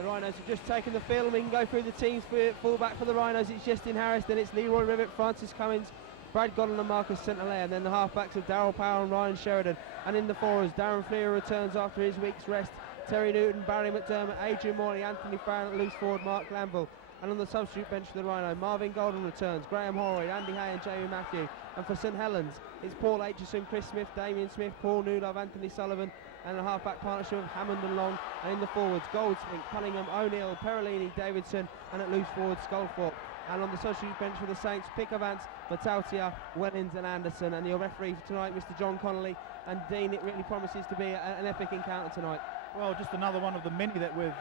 the Rhinos have just taken the field, and we can go through the teams. For fullback for the Rhinos, it's Justin Harris, then it's Leroy Rivet, Francis Cummins, Brad Godden and Marcus St Hilaire, and then the halfbacks of Darryl Powell and Ryan Sheridan. And in the forwards, Darren Fleer returns after his week's rest, Terry Newton, Barry McDermott, Adrian Morley, Anthony Farrell, loose forward Mark Glanville. And on the substitute bench for the Rhino, Marvin Golden returns, Graham Horroyd, Andy Hay and Jamie Matthew. And for St Helens, it's Paul Aitchison, Chris Smith, Damien Smith, Paul Newlove, Anthony Sullivan, and a half-back partnership of Hammond and Long. And in the forwards, Goldsmith, Cunningham, O'Neill, Perolini, Davidson, and at loose forward, Sculthorpe. And on the substitute bench for the Saints, Pickavance, Matautia, Wellins and Anderson. And your referee for tonight, Mr John Connolly. And Dean, it really promises to be an epic encounter tonight. Well, just another one of the many that we've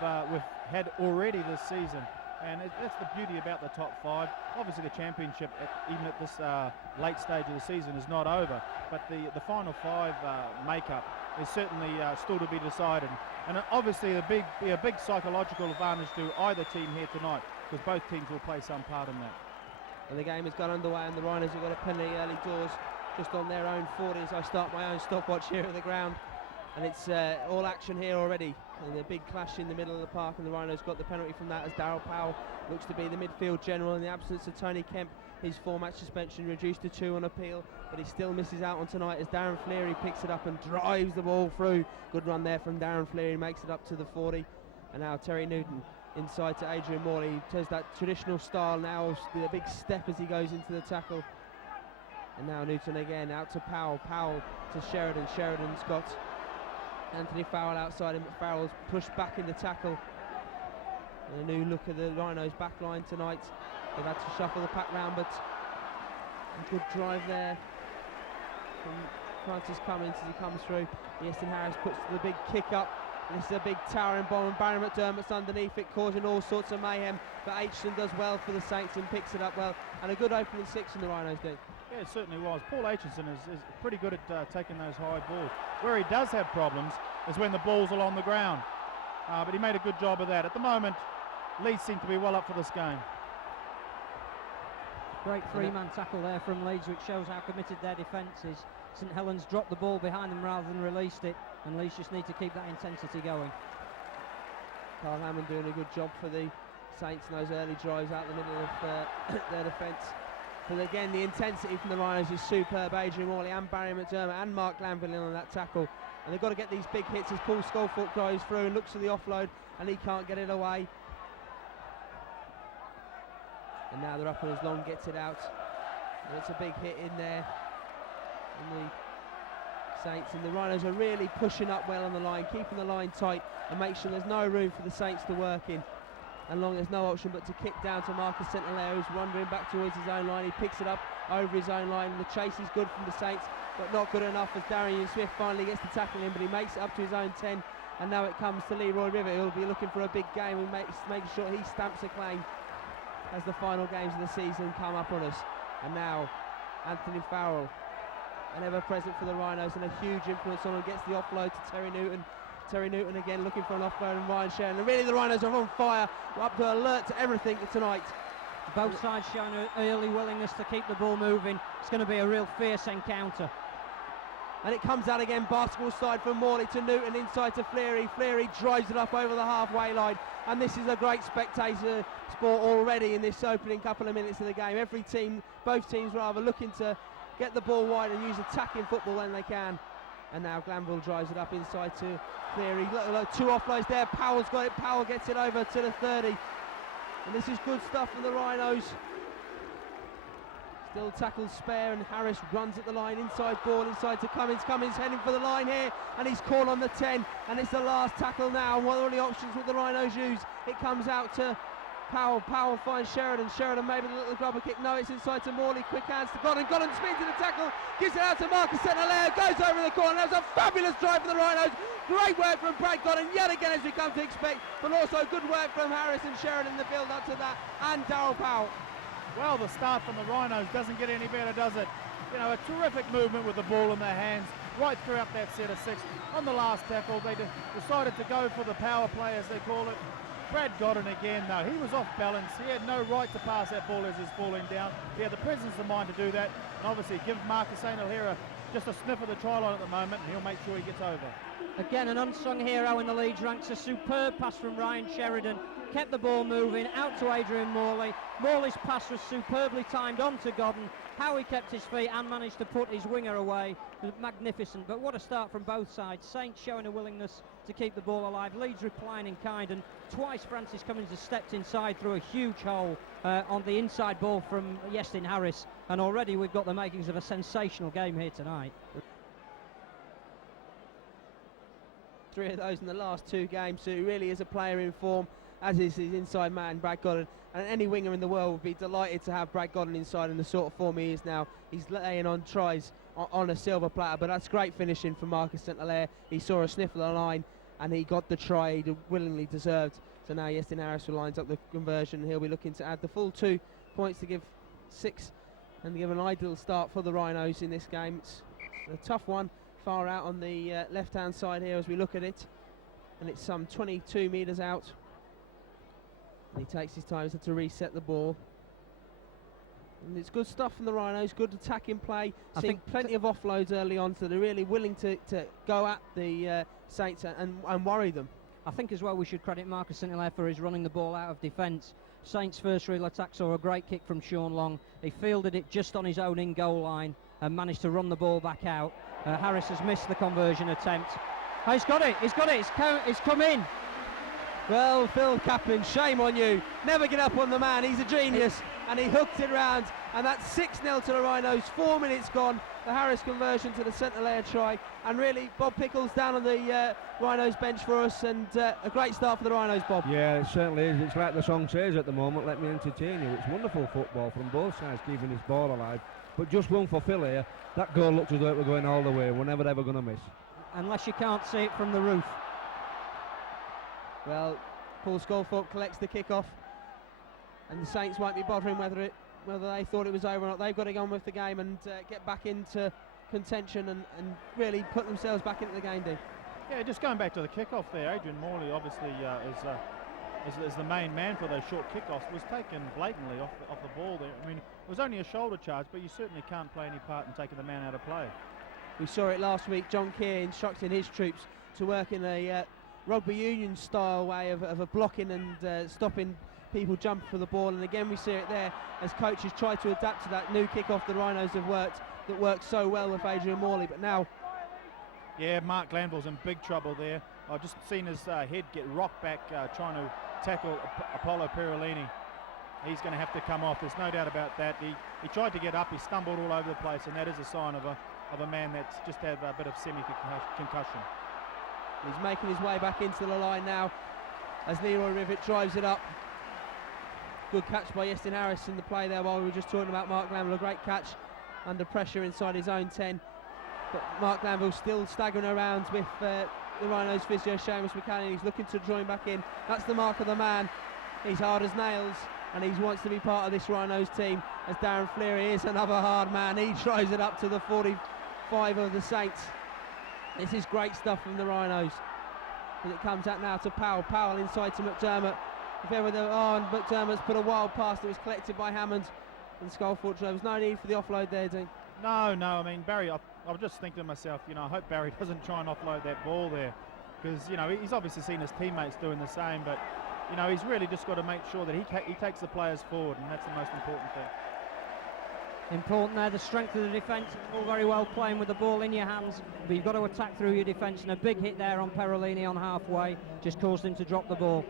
had already this season. And that's the beauty about the top five. Obviously the championship, even at this late stage of the season, is not over. But the final five makeup is certainly still to be decided. And obviously a big psychological advantage to either team here tonight, because both teams will play some part in that. And the game has gone underway, and the Rhinos have got a penalty early doors just on their own 40 as I start my own stopwatch here at the ground. And it's all action here already, and a big clash in the middle of the park, and the Rhinos got the penalty from that as Darryl Powell looks to be the midfield general in the absence of Tony Kemp. His 4-match suspension reduced to 2 on appeal, but he still misses out on tonight as Darren Fleary picks it up and drives the ball through. Good run there from Darren Fleary, makes it up to the 40. And now Terry Newton inside to Adrian Morley. He does that traditional style now with a big step as he goes into the tackle. And now Newton again out to Powell, Powell to Sheridan. Sheridan's got Anthony Farrell outside him, but Farrell's pushed back in the tackle. And a new look at the Rhinos back line tonight. They've had to shuffle the pack round, but a good drive there from Francis Cummins as he comes through. Justin Harris puts the big kick up. And this is a big towering bomb, and Barry McDermott's underneath it, causing all sorts of mayhem. But Aitchison does well for the Saints and picks it up well. And a good opening 6 from the Rhinos do. Yeah, it certainly was. Paul Aitchison is pretty good at taking those high balls. Where he does have problems is when the ball's along the ground. But he made a good job of that. At the moment, Leeds seem to be well up for this game. Great three-man tackle there from Leeds, which shows how committed their defence is. St Helens dropped the ball behind them rather than released it, and Leeds just need to keep that intensity going. Carl Hammond doing a good job for the Saints in those early drives out the middle of their defence. But again, the intensity from the Rhinos is superb. Adrian Morley and Barry McDermott and Mark Glanville in on that tackle. And they've got to get these big hits as Paul Sculthorpe goes through and looks for the offload, and he can't get it away. And now they're up and as Long gets it out. And it's a big hit in there. And the Saints and the Rhinos are really pushing up well on the line, keeping the line tight and make sure there's no room for the Saints to work in. And Long there's no option but to kick down to Marcus St Hilaire, who's wandering back towards his own line. He picks it up over his own line, and the chase is good from the Saints, but not good enough as Darian Smith finally gets the tackle in, but he makes it up to his own 10. And now it comes to Leroy Rivet, who'll be looking for a big game and making sure he stamps a claim as the final games of the season come up on us. And now Anthony Farrell, an ever-present for the Rhinos and a huge influence on him, gets the offload to Terry Newton. Terry Newton again looking for an offload, and Ryan Sheridan. And really the Rhinos are on fire. We're up to alert to everything tonight. Both sides showing an early willingness to keep the ball moving. It's going to be a real fierce encounter. And it comes out again, basketball side from Morley to Newton, inside to Fleary. Fleary drives it up over the halfway line. And this is a great spectator sport already in this opening couple of minutes of the game. Every team, both teams rather, looking to get the ball wide and use attacking football when they can. And now Glanville drives it up inside to Fleary. Look, 2 offloads there. Powell's got it. Powell gets it over to the 30. And this is good stuff from the Rhinos. Still tackles spare, and Harris runs at the line. Inside ball, inside to Cummins. Cummins heading for the line here, and he's caught on the 10. And it's the last tackle now. What are the options with the Rhinos use? It comes out to Powell. Powell finds Sheridan. Sheridan maybe a little grubber kick. No, it's inside to Morley. Quick hands to Godden. Godden spins in the tackle. Gives it out to Marcus St Hilaire. Goes over the corner. That was a fabulous drive for the Rhinos. Great work from Brad Godden yet again, as we come to expect. But also good work from Harris and Sheridan in the build up to that. And Darryl Powell. Well, the start from the Rhinos doesn't get any better, does it? You know, a terrific movement with the ball in their hands right throughout that set of 6. On the last tackle, they decided to go for the power play, as they call it. Brad Godden again, though. He was off balance. He had no right to pass that ball as he's falling down. He had the presence of mind to do that. And obviously give Marcus St Hilaire just a sniff of the try line at the moment, and he'll make sure he gets over. Again, an unsung hero in the Leeds ranks. A superb pass from Ryan Sheridan. Kept the ball moving out to Adrian Morley. Morley's pass was superbly timed onto Godden. How he kept his feet and managed to put his winger away was magnificent. But what a start from both sides. Saints showing a willingness to keep the ball alive. Leeds replying in kind, and twice Francis Cummins has stepped inside through a huge hole on the inside ball from Iestyn Harris. And already we've got the makings of a sensational game here tonight. 3 of those in the last 2 games, so he really is a player in form, as is his inside man, Brad Godden. And any winger in the world would be delighted to have Brad Godden inside in the sort of form he is now. He's laying on tries on a silver platter, but that's great finishing from Marcus St Hilaire. He saw a sniff of the line and he got the try he willingly deserved. So now Iestyn Harris lines up the conversion. He'll be looking to add the full 2 points to give 6 and give an ideal start for the Rhinos in this game. It's a tough one, far out on the left-hand side here as we look at it, and it's some 22 metres out. And he takes his time to reset the ball. And it's good stuff from the Rhinos, good attacking play. I think plenty of offloads early on, so they're really willing to go at the Saints and worry them. I think as well we should credit Marcus St Hilaire for his running the ball out of defence. Saints' first real attack saw a great kick from Sean Long. He fielded it just on his own in-goal line and managed to run the ball back out. Harris has missed the conversion attempt. Oh, he's got it, it's come in. Well, Phil Kaplan, shame on you. Never get up on the man, he's a genius. And he hooked it round, and that's 6-0 to the Rhinos, 4 minutes gone. The Harris conversion to the St Hilaire try, and really Bob Pickles down on the Rhinos bench for us, and a great start for the Rhinos, Bob. Yeah, it certainly is. It's like the song says at the moment, let me entertain you. It's wonderful football from both sides, keeping this ball alive. But just one for Phil here. That goal looks as though it were going all the way. We're never ever going to miss. Unless you can't see it from the roof. Well, Paul Sculthorpe collects the kick-off, and the Saints won't be bothering whether they thought it was over or not. They've got to go on with the game and get back into contention and really put themselves back into the game, Dean. Yeah, just going back to the kick-off there, Adrian Morley obviously is the main man for those short kick-offs, was taken blatantly off the ball there. I mean, it was only a shoulder charge, but you certainly can't play any part in taking the man out of play. We saw it last week, John Keir instructing his troops to work in a rugby union style way of a blocking and stopping people jumping for the ball, and again we see it there as coaches try to adapt to that new kick-off the Rhinos have worked so well with Adrian Morley. But now, yeah, Mark Glanville's in big trouble there. I've just seen his head get rocked back trying to tackle Apollo Perolini. He's going to have to come off, there's no doubt about that. He tried to get up, he stumbled all over the place, and that is a sign of a man that's just had a bit of semi-concussion. He's making his way back into the line now as Leroy Rivet drives it up. Good catch by Iestyn Harris in the play there while we were just talking about Mark Glanville. A great catch under pressure inside his own 10. But Mark Glanville still staggering around with the Rhinos physio Seamus McCann. He's looking to join back in. That's the mark of the man. He's hard as nails and he wants to be part of this Rhinos team, as Darren Fleary is another hard man. He tries it up to the 45 of the Saints. This is great stuff from the Rhinos. As it comes out now to Powell. Powell inside to McDermott. If ever there and McDermott's put a wild pass that was collected by Hammond and Sculthorpe. There was no need for the offload there, Dean. No, I mean, Barry, I was just thinking to myself, I hope Barry doesn't try and offload that ball there, because, he's obviously seen his teammates doing the same, but, he's really just got to make sure that he takes the players forward, and that's the most important thing. Important there, the strength of the defence. All very well playing with the ball in your hands, but you've got to attack through your defence, and a big hit there on Perolini on halfway just caused him to drop the ball.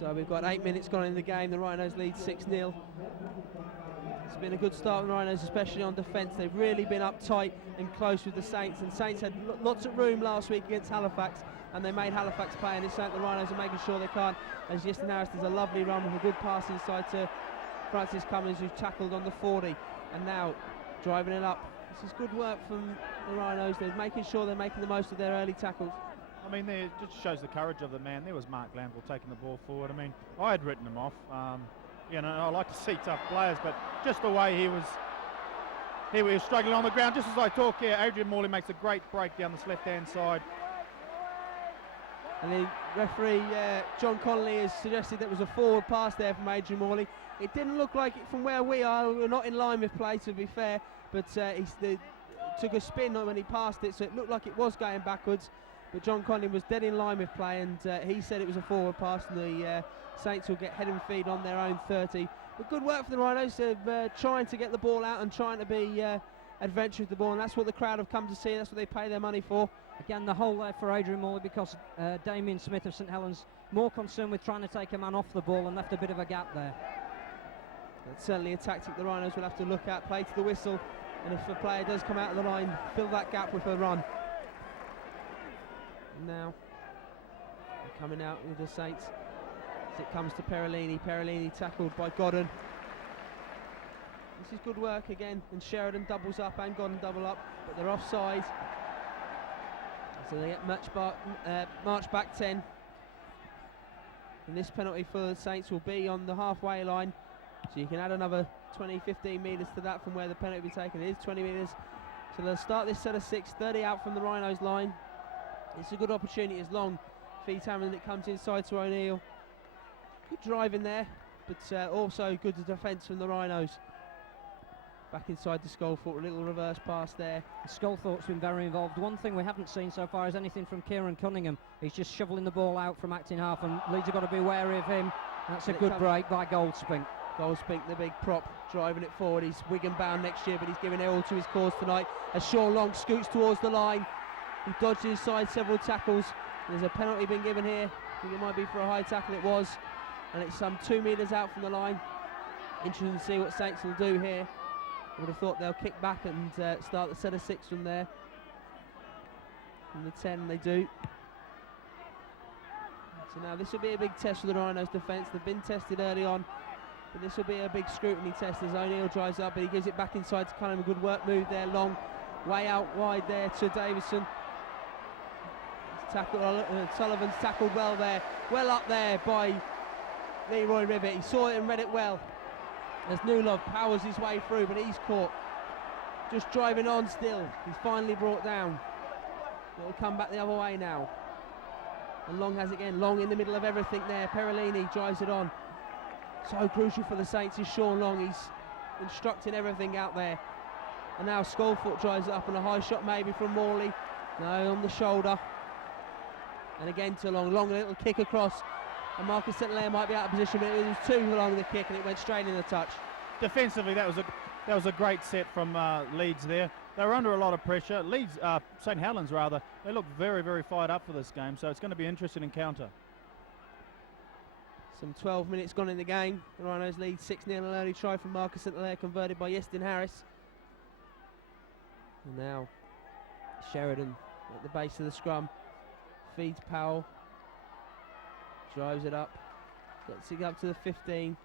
So we've got 8 minutes gone in the game. The Rhinos lead 6-0. It's been a good start for the Rhinos, especially on defence. They've really been uptight and close with the Saints, and Saints had lots of room last week against Halifax, and they made Halifax pay, and it's something the Rhinos are making sure they can't, as Iestyn Harris does a lovely run with a good pass inside to Francis Cummins, who's tackled on the 40, and now driving it up. This is good work from the Rhinos. They're making sure they're making the most of their early tackles. I mean, it just shows the courage of the man. There was Mark Glanville taking the ball forward. I mean, I had written him off. I like to see tough players, but just the way he was struggling on the ground. Just as I talk here, Adrian Morley makes a great break down this left-hand side. And the referee, John Connolly, has suggested that was a forward pass there from Adrian Morley. It didn't look like it from where we are. We're not in line with play, to be fair, but took a spin when he passed it, so it looked like it was going backwards, but John Conley was dead in line with play, and he said it was a forward pass, and the Saints will get head and feed on their own 30. But good work for the Rhinos of trying to get the ball out and trying to be adventurous with the ball, and that's what the crowd have come to see. That's what they pay their money for. Again, the hole there for Adrian Morley, because Damien Smith of St Helens more concerned with trying to take a man off the ball and left a bit of a gap there. That's certainly a tactic the Rhinos will have to look at. Play to the whistle, and if a player does come out of the line, fill that gap with a run. And now they're coming out with the Saints as it comes to Perolini. Perolini tackled by Godden. This is good work again, and Sheridan doubles up and Godden double up, but they're offside, so they get march back 10. And this penalty for the Saints will be on the halfway line, so you can add another 20-15 metres to that from where the penalty will be taken. It is 20 metres, so they'll start this set of 6, 30 out from the Rhinos line. It's a good opportunity as Long feeds Hammond, it comes inside to O'Neill. Good drive in there, but also good defence from the Rhinos. Back inside to Sculthorpe, a little reverse pass there. Sculthorpe's been very involved. One thing we haven't seen so far is anything from Kieran Cunningham. He's just shoveling the ball out from acting half, and Leeds have got to be wary of him. That's a good break by Goldspink. Goldspink, the big prop, driving it forward. He's Wigan bound next year, but he's giving it all to his cause tonight. As Sean Long scoots towards the line, he dodged inside several tackles. There's a penalty been given here. I think it might be for a high tackle. It was, and it's some 2 metres out from the line. Interesting to see what Saints will do here. I would have thought they'll kick back and start the set of 6 from there. From the 10 they do. So now this will be a big test for the Rhinos defence. They've been tested early on, but this will be a big scrutiny test as O'Neill drives up, but he gives it back inside to Cunningham. A good work move there, Long, way out wide there to Davison. Sullivan's tackled well there, well up there by Leroy Rivet. He saw it and read it well. As Newlove powers his way through, but he's caught. Just driving on still. He's finally brought down. It'll come back the other way now. And Long has it again. Long in the middle of everything there. Perolini drives it on. So crucial for the Saints is Sean Long. He's instructing everything out there. And now Sculthorpe drives it up on a high shot maybe from Morley. No, on the shoulder. And again to Long. Long, a little kick across. And Marcus St Hilaire might be out of position, but it was too long the kick and it went straight in the touch. Defensively, that was a great set from Leeds there. They were under a lot of pressure. Leeds, St Helens rather, they look very, very fired up for this game, so it's going to be an interesting encounter. Some 12 minutes gone in the game. The Rhinos lead 6-0, an early try from Marcus St Hilaire converted by Yestin Harris. And now Sheridan at the base of the scrum, feeds Powell. Drives it up, gets it up to the 15.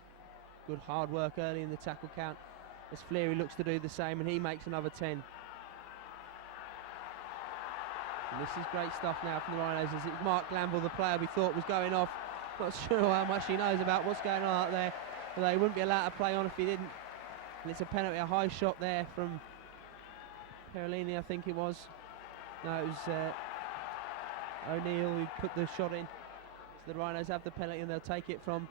Good hard work early in the tackle count as Fleary looks to do the same, and he makes another 10. And this is great stuff now from the Rhinos as it's Mark Glanville, the player we thought was going off. Not sure how much he knows about what's going on out there, although he wouldn't be allowed to play on if he didn't. And it's a penalty, a high shot there from Perolini, I think it was. No, it was O'Neill who put the shot in. The Rhinos have the penalty and they'll take it from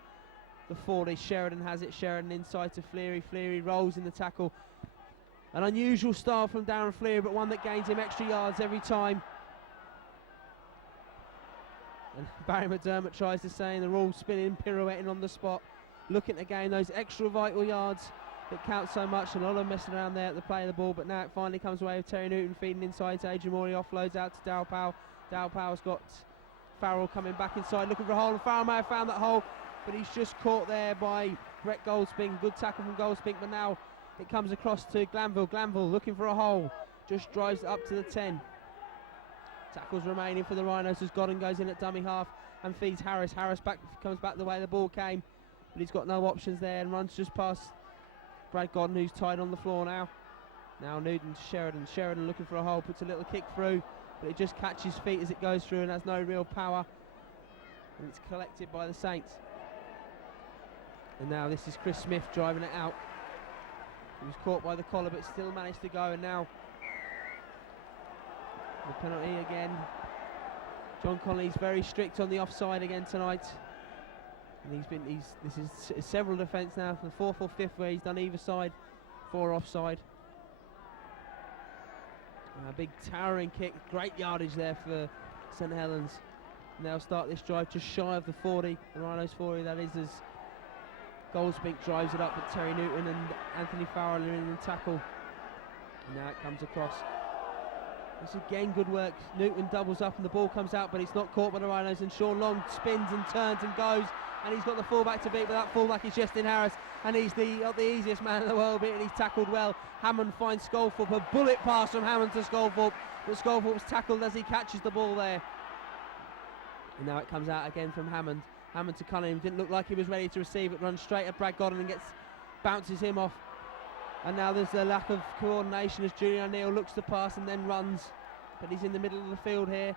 the 40. Sheridan has it. Sheridan inside to Fleary. Fleary rolls in the tackle. An unusual style from Darren Fleary, but one that gains him extra yards every time. And Barry McDermott tries the same. They're all spinning, pirouetting on the spot, looking to gain those extra vital yards that count so much. A lot of messing around there at the play of the ball, but now it finally comes away with Terry Newton feeding inside to Adrian Morley. Offloads out to Dal Powell. Dal Powell's got Farrell coming back inside looking for a hole, and Farrell may have found that hole, but he's just caught there by Brett Goldspink. Good tackle from Goldspink, but now it comes across to Glanville. Glanville looking for a hole, just drives it up to the 10. Tackles remaining for the Rhinos as Godden goes in at dummy half and feeds Harris. Harris comes back the way the ball came, but he's got no options there and runs just past Brad Godden, who's tied on the floor now. Now Newton to Sheridan. Sheridan looking for a hole, puts a little kick through, but it just catches feet as it goes through and has no real power, and it's collected by the Saints. And now this is Chris Smith driving it out. He was caught by the collar but still managed to go, and now the penalty again. John Connolly's very strict on the offside again tonight, and this is several defence now for the 4th or 5th where he's done either side for offside. A big towering kick, great yardage there for St Helens. And they'll start this drive just shy of the 40, the Rhinos 40 that is, as Goldsmith drives it up, but Terry Newton and Anthony Farrell are in the tackle. And now it comes across. This again good work. Newton doubles up and the ball comes out, but it's not caught by the Rhinos, and Sean Long spins and turns and goes, and he's got the fullback to beat, but that fullback is Justin Harris, and he's not the easiest man in the world, but he's tackled well. Hammond finds Scolthorpe, a bullet pass from Hammond to Scolthorpe, but Scolthorpe was tackled as he catches the ball there. And now it comes out again from Hammond. Hammond to Cunningham, didn't look like he was ready to receive it, runs straight at Brad Godden and bounces him off. And now there's a lack of coordination as Julian O'Neill looks to pass and then runs, but he's in the middle of the field here.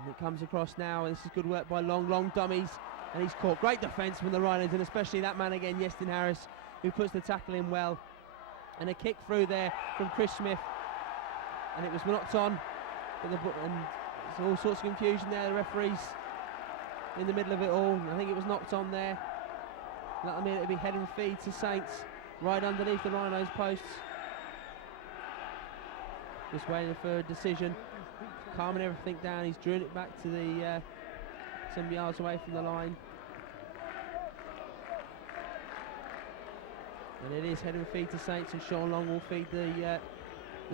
And it comes across now, and this is good work by Long dummies, and he's caught. Great defence from the Rhinos, and especially that man again, Yestin Harris, who puts the tackle in well. And a kick through there from Chris Smith, and it was knocked on, and there's all sorts of confusion there. The referee's in the middle of it all. I think it was knocked on there. That'll mean it'll be head and feed to Saints, right underneath the Rhinos posts. Just waiting for a decision, calming everything down. He's driven it back to the some yards away from the line. And it is head and feed to Saints, and Sean Long will feed the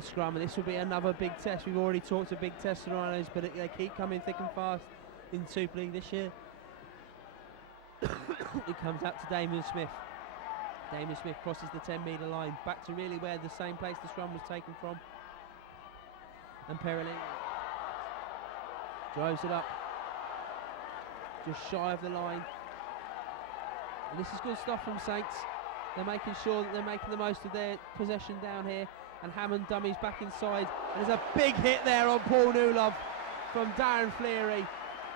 scrum, and this will be another big test. We've already talked a big test for the Rhinos, but they keep coming thick and fast in Super League this year. It comes out to Damien Smith. Damien Smith crosses the 10-metre line, back to really where the same place the scrum was taken from. And Perelini drives it up, just shy of the line. And this is good stuff from Saints. They're making sure that they're making the most of their possession down here. And Hammond dummies back inside. And there's a big hit there on Paul Newlove from Darren Fleary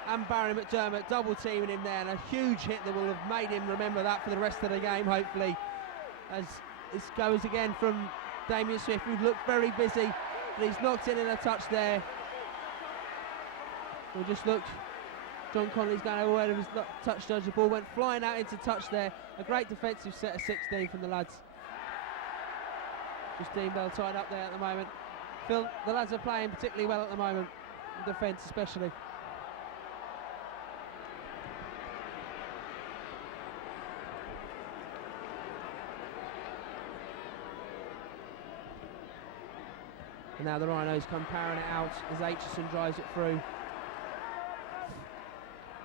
and Barry McDermott, double teaming him there, and a huge hit that will have made him remember that for the rest of the game, hopefully. As this goes again from Damien Smith, who looked very busy, but he's knocked in a touch there. We'll just look. John Connolly's going over where his touch judge. The ball went flying out into touch there. A great defensive set of 16 from the lads. Justine Bell tied up there at the moment. Phil, the lads are playing particularly well at the moment, in defence especially. And now the Rhinos come powering it out as Aitchison drives it through.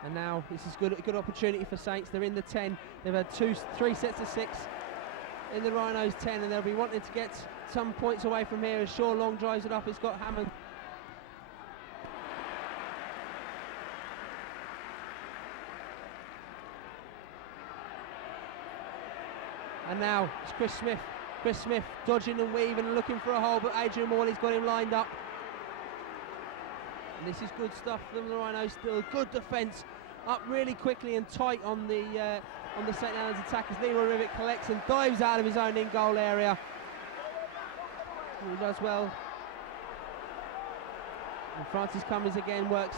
And now this is a good opportunity for Saints. They're in the 10. They've had 3 sets of 6 in the Rhinos 10, and they'll be wanting to get some points away from here as Shaw Long drives it up. It's got Hammond. And now it's Chris Smith. Chris Smith dodging and weaving and looking for a hole, but Adrian Morley's got him lined up. And this is good stuff from the Rhinos. Still good defence, up really quickly and tight on the St Helens attack as Leroy Rivet collects and dives out of his own in-goal area. He does well. And Francis Cummins again works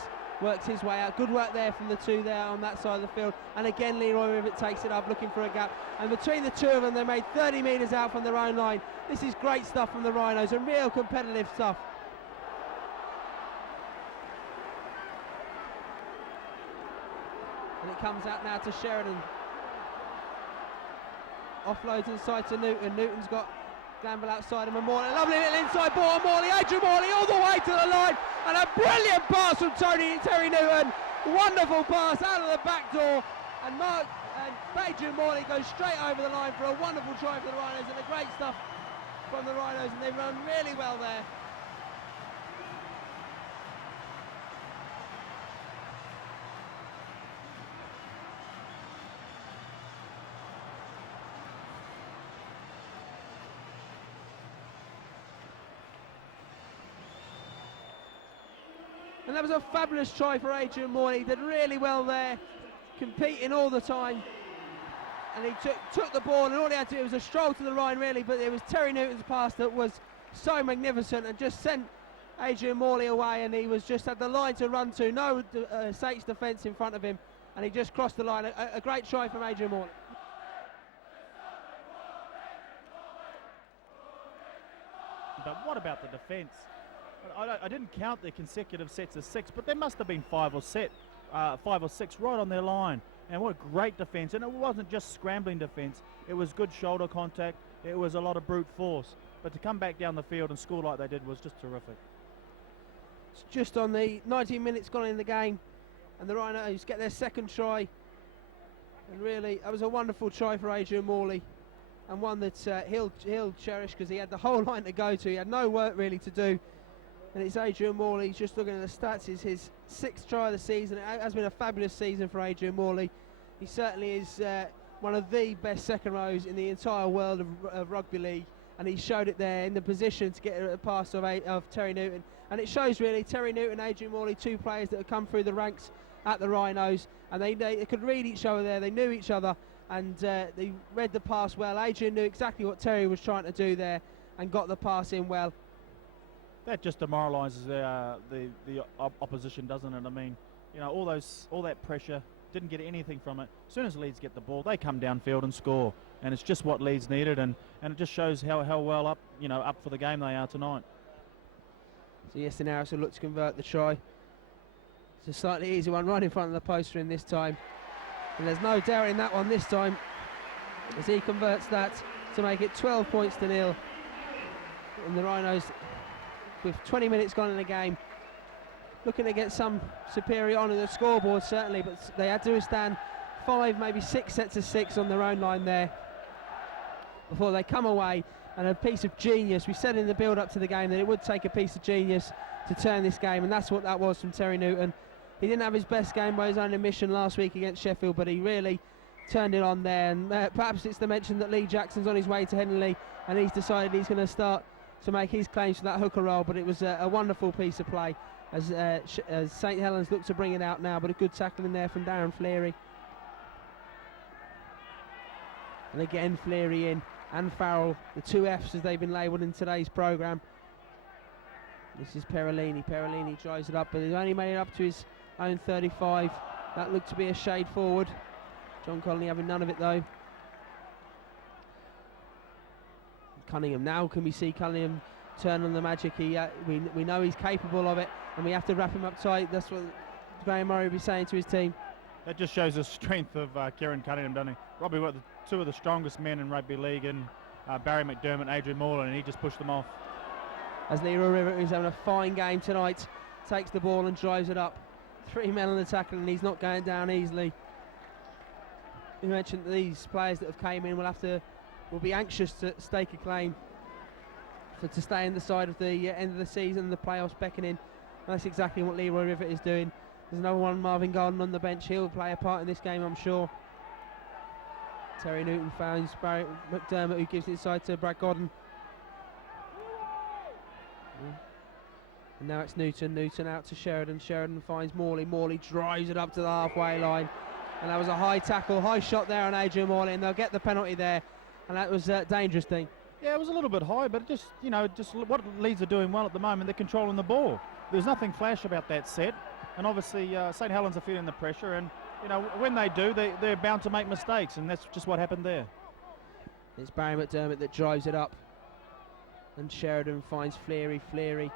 his way out. Good work there from the two there on that side of the field. And again Leroy Rivet takes it up, looking for a gap. And between the two of them, they made 30 metres out from their own line. This is great stuff from the Rhinos, and real competitive stuff. And it comes out now to Sheridan. Offloads inside to Newton. Newton's got Glanville outside him, and Morley. Lovely little inside ball on Morley. Adrian Morley all the way to the line. And a brilliant pass from Terry Newton. Wonderful pass out of the back door. And Adrian Morley goes straight over the line for a wonderful try for the Rhinos. And a great stuff from the Rhinos. And they run really well there. And that was a fabulous try for Adrian Morley. He did really well there, competing all the time. And he took the ball, and all he had to do was a stroll to the line, really. But it was Terry Newton's pass that was so magnificent and just sent Adrian Morley away. And he was just had the line to run to. No Saints defence in front of him, and he just crossed the line. A great try from Adrian Morley. but what about the defence? I didn't count their consecutive sets of 6, but there must have been 5 or 6 right on their line. And what a great defence. And it wasn't just scrambling defence. It was good shoulder contact. It was a lot of brute force. But to come back down the field and score like they did was just terrific. It's just on the 19 minutes gone in the game, and the Rhinos get their second try. And really, that was a wonderful try for Adrian Morley, and one that he'll cherish, because he had the whole line to go to. He had no work really to do. And it's Adrian Morley, just looking at the stats, it's his 6th try of the season. It has been a fabulous season for Adrian Morley. He certainly is one of the best second rows in the entire world of rugby league, and he showed it there in the position to get a pass of Terry Newton. And it shows really, Terry Newton, Adrian Morley, 2 players that have come through the ranks at the Rhinos, and they could read each other there, they knew each other, and they read the pass well. Adrian knew exactly what Terry was trying to do there and got the pass in well. That just demoralises the opposition, doesn't it? I mean, you know, all that pressure, didn't get anything from it. As soon as Leeds get the ball, they come downfield and score, and it's just what Leeds needed, and it just shows how well up for the game they are tonight. So Iestyn Harris will look to convert the try. It's a slightly easy one right in front of the post for him this time, and there's no doubt in that one this time, as he converts that to make it 12 points to 0. And the Rhinos, with 20 minutes gone in the game, looking to get some superiority on the scoreboard certainly, but they had to withstand 5, maybe 6 sets of 6 on their own line there before they come away. And a piece of genius, we said in the build up to the game that it would take a piece of genius to turn this game, and that's what that was from Terry Newton. He didn't have his best game by his own admission last week against Sheffield, but he really turned it on there. And perhaps it's to mention that Lee Jackson's on his way to Headingley, and he's decided he's going to start to make his claims for that hooker role. But it was a wonderful piece of play as St Helens look to bring it out now, but a good tackle in there from Darren Fleary. And again Fleary in, and Farrell, the 2 Fs as they've been labelled in today's programme. This is Perolini. Perolini drives it up, but he's only made it up to his own 35. That looked to be a shade forward. John Connolly having none of it though. Cunningham now, can we see Cunningham turn on the magic? We know he's capable of it, and we have to wrap him up tight. That's what Graham Murray will be saying to his team. That just shows the strength of Kieran Cunningham, doesn't he? Robbie got 2 of the strongest men in rugby league, and Barry McDermott, Adrian Morley, and he just pushed them off. As Leroy River, who's having a fine game tonight, takes the ball and drives it up. 3 men on the tackle, and he's not going down easily. We mentioned that these players that have came in will be anxious to stake a claim to stay in the side of the end of the season, the playoffs beckoning. And that's exactly what Leroy River is doing. There's another one, Marvin Garden, on the bench. He'll play a part in this game, I'm sure. Terry Newton finds Barry McDermott, who gives it inside to Brad Godden. And now it's Newton. Newton out to Sheridan. Sheridan finds Morley. Morley drives it up to the halfway line. And that was a high tackle, high shot there on Adrian Morley, and they'll get the penalty there. And that was a dangerous thing. Yeah, it was a little bit high, but just what Leeds are doing well at the moment, they're controlling the ball. There's nothing flash about that set. And obviously St Helens are feeling the pressure, and when they do, they're bound to make mistakes, and that's just what happened there. It's Barry McDermott that drives it up, and Sheridan finds Fleary. Fleary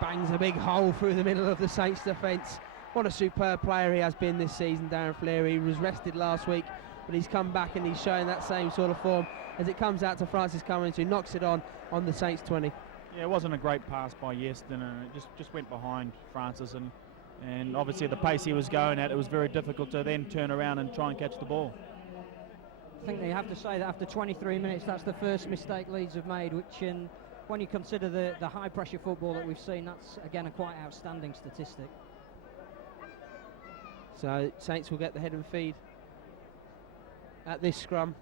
bangs a big hole through the middle of the Saints defence. What a superb player he has been this season, Darren Fleary. He was rested last week, but he's come back and he's showing that same sort of form as it comes out to Francis Cummins, who knocks it on the Saints 20. Yeah, it wasn't a great pass by Iestyn, and it just went behind Francis, and obviously at the pace he was going at, it was very difficult to then turn around and try and catch the ball. I think they have to say that after 23 minutes, that's the first mistake Leeds have made, which when you consider the high pressure football that we've seen, that's again a quite outstanding statistic. So Saints will get the head and feed at this scrum.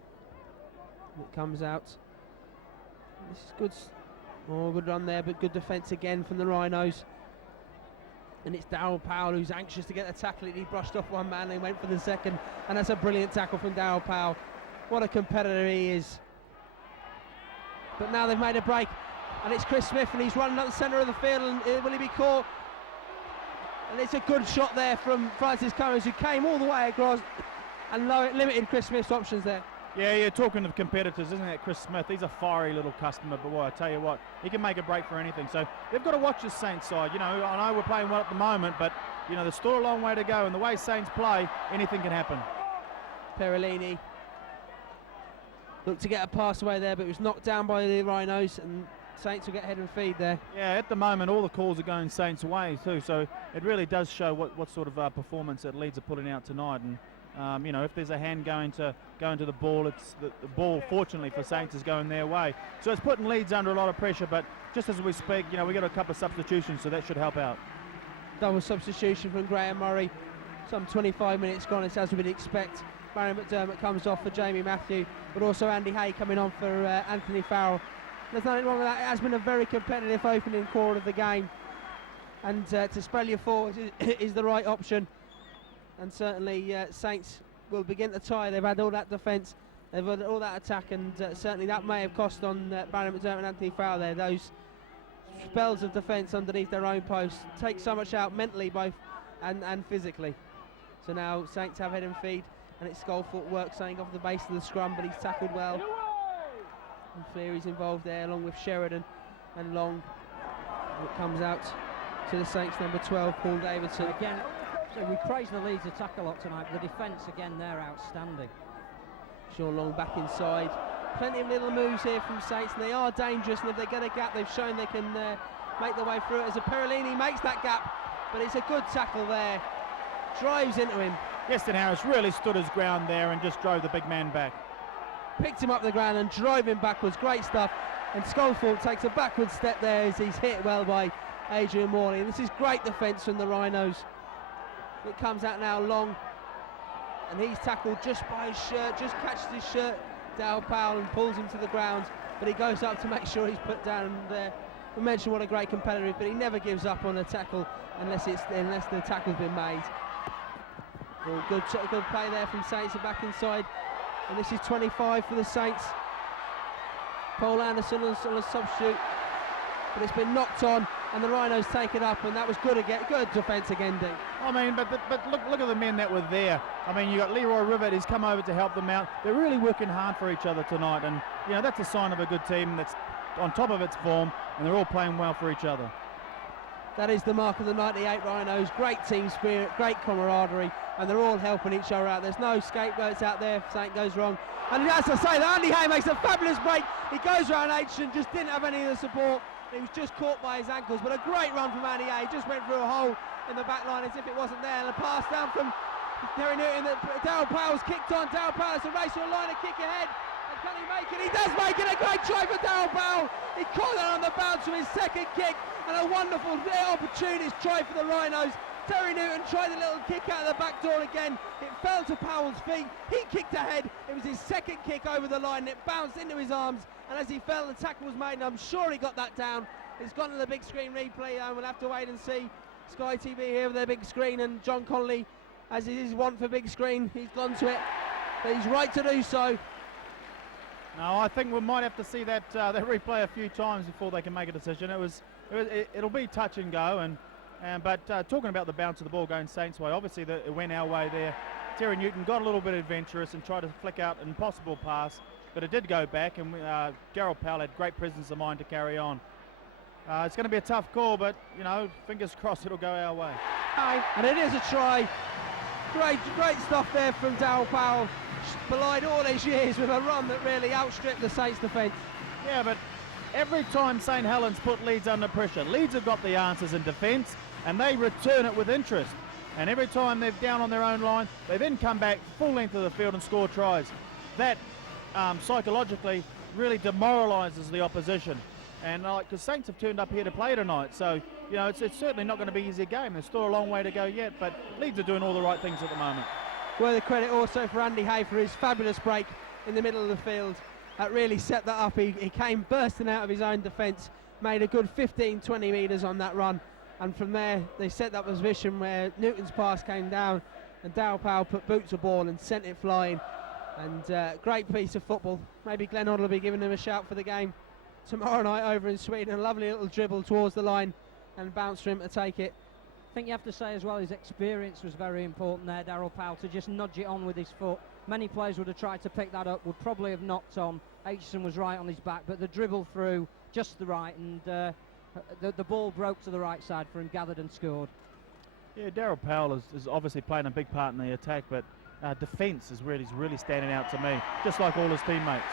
It comes out. This is good. Oh, good run there, but good defence again from the Rhinos. And it's Darryl Powell who's anxious to get the tackle. He brushed off one man and went for the second. And that's a brilliant tackle from Darryl Powell. What a competitor he is. But now they've made a break. And it's Chris Smith, and he's running up the centre of the field. And will he be caught? And it's a good shot there from Francis Cummins, who came all the way across and limited Chris Smith's options there. Yeah, you're talking of competitors, isn't it, Chris Smith? He's a fiery little customer, but boy, I tell you what, he can make a break for anything. So they've got to watch the Saints side. You know, I know we're playing well at the moment, but, you know, there's still a long way to go, and the way Saints play, anything can happen. Perellini looked to get a pass away there, but it was knocked down by the Rhinos, and Saints will get head and feed there. Yeah, at the moment, all the calls are going Saints' way too, so it really does show what sort of performance that Leeds are putting out tonight. And you know, if there's a hand going to the ball, it's the ball, fortunately for Saints, is going their way. So it's putting Leeds under a lot of pressure, but just as we speak, you know, we got a couple of substitutions, so that should help out. Double substitution from Graham Murray. Some 25 minutes gone, it's as we would expect. Barry McDermott comes off for Jamie Matthew, but also Andy Hay coming on for Anthony Farrell. There's nothing wrong with that. It has been a very competitive opening quarter of the game, and to spell you forward is the right option. And certainly Saints will begin to tire. They've had all that defence, they've had all that attack, and certainly that may have cost on Barry McDermott and Anthony Farrell there. Those spells of defence underneath their own post take so much out mentally both and physically. So now Saints have head and feed, and it's Skullfoot work saying off the base of the scrum, but he's tackled well. And Cleary's involved there along with Sheridan and Long. It comes out to the Saints number 12, Paul Davidson. Again, so we praise the Leeds attack a lot tonight. The defence again, they're outstanding. Sean Long back inside. Plenty of little moves here from Saints, and they are dangerous, and if they get a gap, they've shown they can make their way through it. As a Perellini makes that gap, but it's a good tackle there. Drives into him. Heston Harris really stood his ground there and just drove the big man back. Picked him up the ground and drove him backwards. Great stuff. And Skullfoot takes a backward step there as he's hit well by Adrian Morley. And this is great defence from the Rhinos. It comes out now Long, and he's tackled just by his shirt, just catches his shirt, Dale Powell, and pulls him to the ground, but he goes up to make sure he's put down. And we mentioned what a great competitor, but he never gives up on a tackle unless the tackle's been made. Well, good play there from Saints, and back inside, and this is 25 for the Saints. Paul Anderson on a substitute, but it's been knocked on, and the Rhinos take it up, and that was good again. Good defence again, Dean. I mean, but look at the men that were there. I mean, you got Leroy Rivet, he's come over to help them out. They're really working hard for each other tonight, and you know, that's a sign of a good team that's on top of its form, and they're all playing well for each other. That is the mark of the 98 Rhinos. Great team spirit, great camaraderie, and they're all helping each other out. There's no scapegoats out there if something goes wrong. And as I say, Andy Hay makes a fabulous break. He goes around Aitchison, just didn't have any of the support. He was just caught by his ankles, but a great run from Andy Hay. He just went through a hole in the back line as if it wasn't there. And a pass down from Terry Newton. Darryl Powell's kicked on. Darryl Powell has a race to a line, a kick ahead. And can he make it? He does make it. A great try for Darryl Powell. He caught that on the bounce from his second kick. And a wonderful opportunist try for the Rhinos. Terry Newton tried a little kick out of the back door again. It fell to Powell's feet. He kicked ahead. It was his second kick over the line. It bounced into his arms. And as he fell, the tackle was made. And I'm sure he got that down. It's gone to the big screen replay. And we'll have to wait and see. Sky TV here with their big screen. And John Connolly, as it is one for big screen, he's gone to it. But he's right to do so. No, I think we might have to see that replay a few times before they can make a decision. It'll be touch and go, but talking about the bounce of the ball going Saints' way, obviously it went our way there. Terry Newton got a little bit adventurous and tried to flick out an impossible pass, but it did go back, and Darryl Powell had great presence of mind to carry on. It's going to be a tough call, but you know, fingers crossed it'll go our way. And it is a try. Great stuff there from Darryl Powell. Belied all his years with a run that really outstripped the Saints defence. Yeah, but every time St Helens put Leeds under pressure, Leeds have got the answers in defence, and they return it with interest. And every time they're down on their own line, they then come back full length of the field and score tries. That psychologically really demoralises the opposition. And because Saints have turned up here to play tonight, so you know it's certainly not going to be an easy game. There's still a long way to go yet, but Leeds are doing all the right things at the moment. Well, the credit also for Andy Hay for his fabulous break in the middle of the field. That really set that up. He came bursting out of his own defence, made a good 15-20 metres on that run, and from there they set that position where Newton's pass came down and Darryl Powell put boot to ball and sent it flying. And great piece of football. Maybe Glenn Hoddle will be giving him a shout for the game tomorrow night over in Sweden. A lovely little dribble towards the line and bounce for him to take it. I think you have to say as well his experience was very important there, Darryl Powell, to just nudge it on with his foot Many players would have tried to pick that up, would probably have knocked on. Aitchison was right on his back, but the dribble through just the right, and the ball broke to the right side for him, gathered and scored. Yeah, Daryl Powell is obviously playing a big part in the attack, but defence is really standing out to me, just like all his teammates.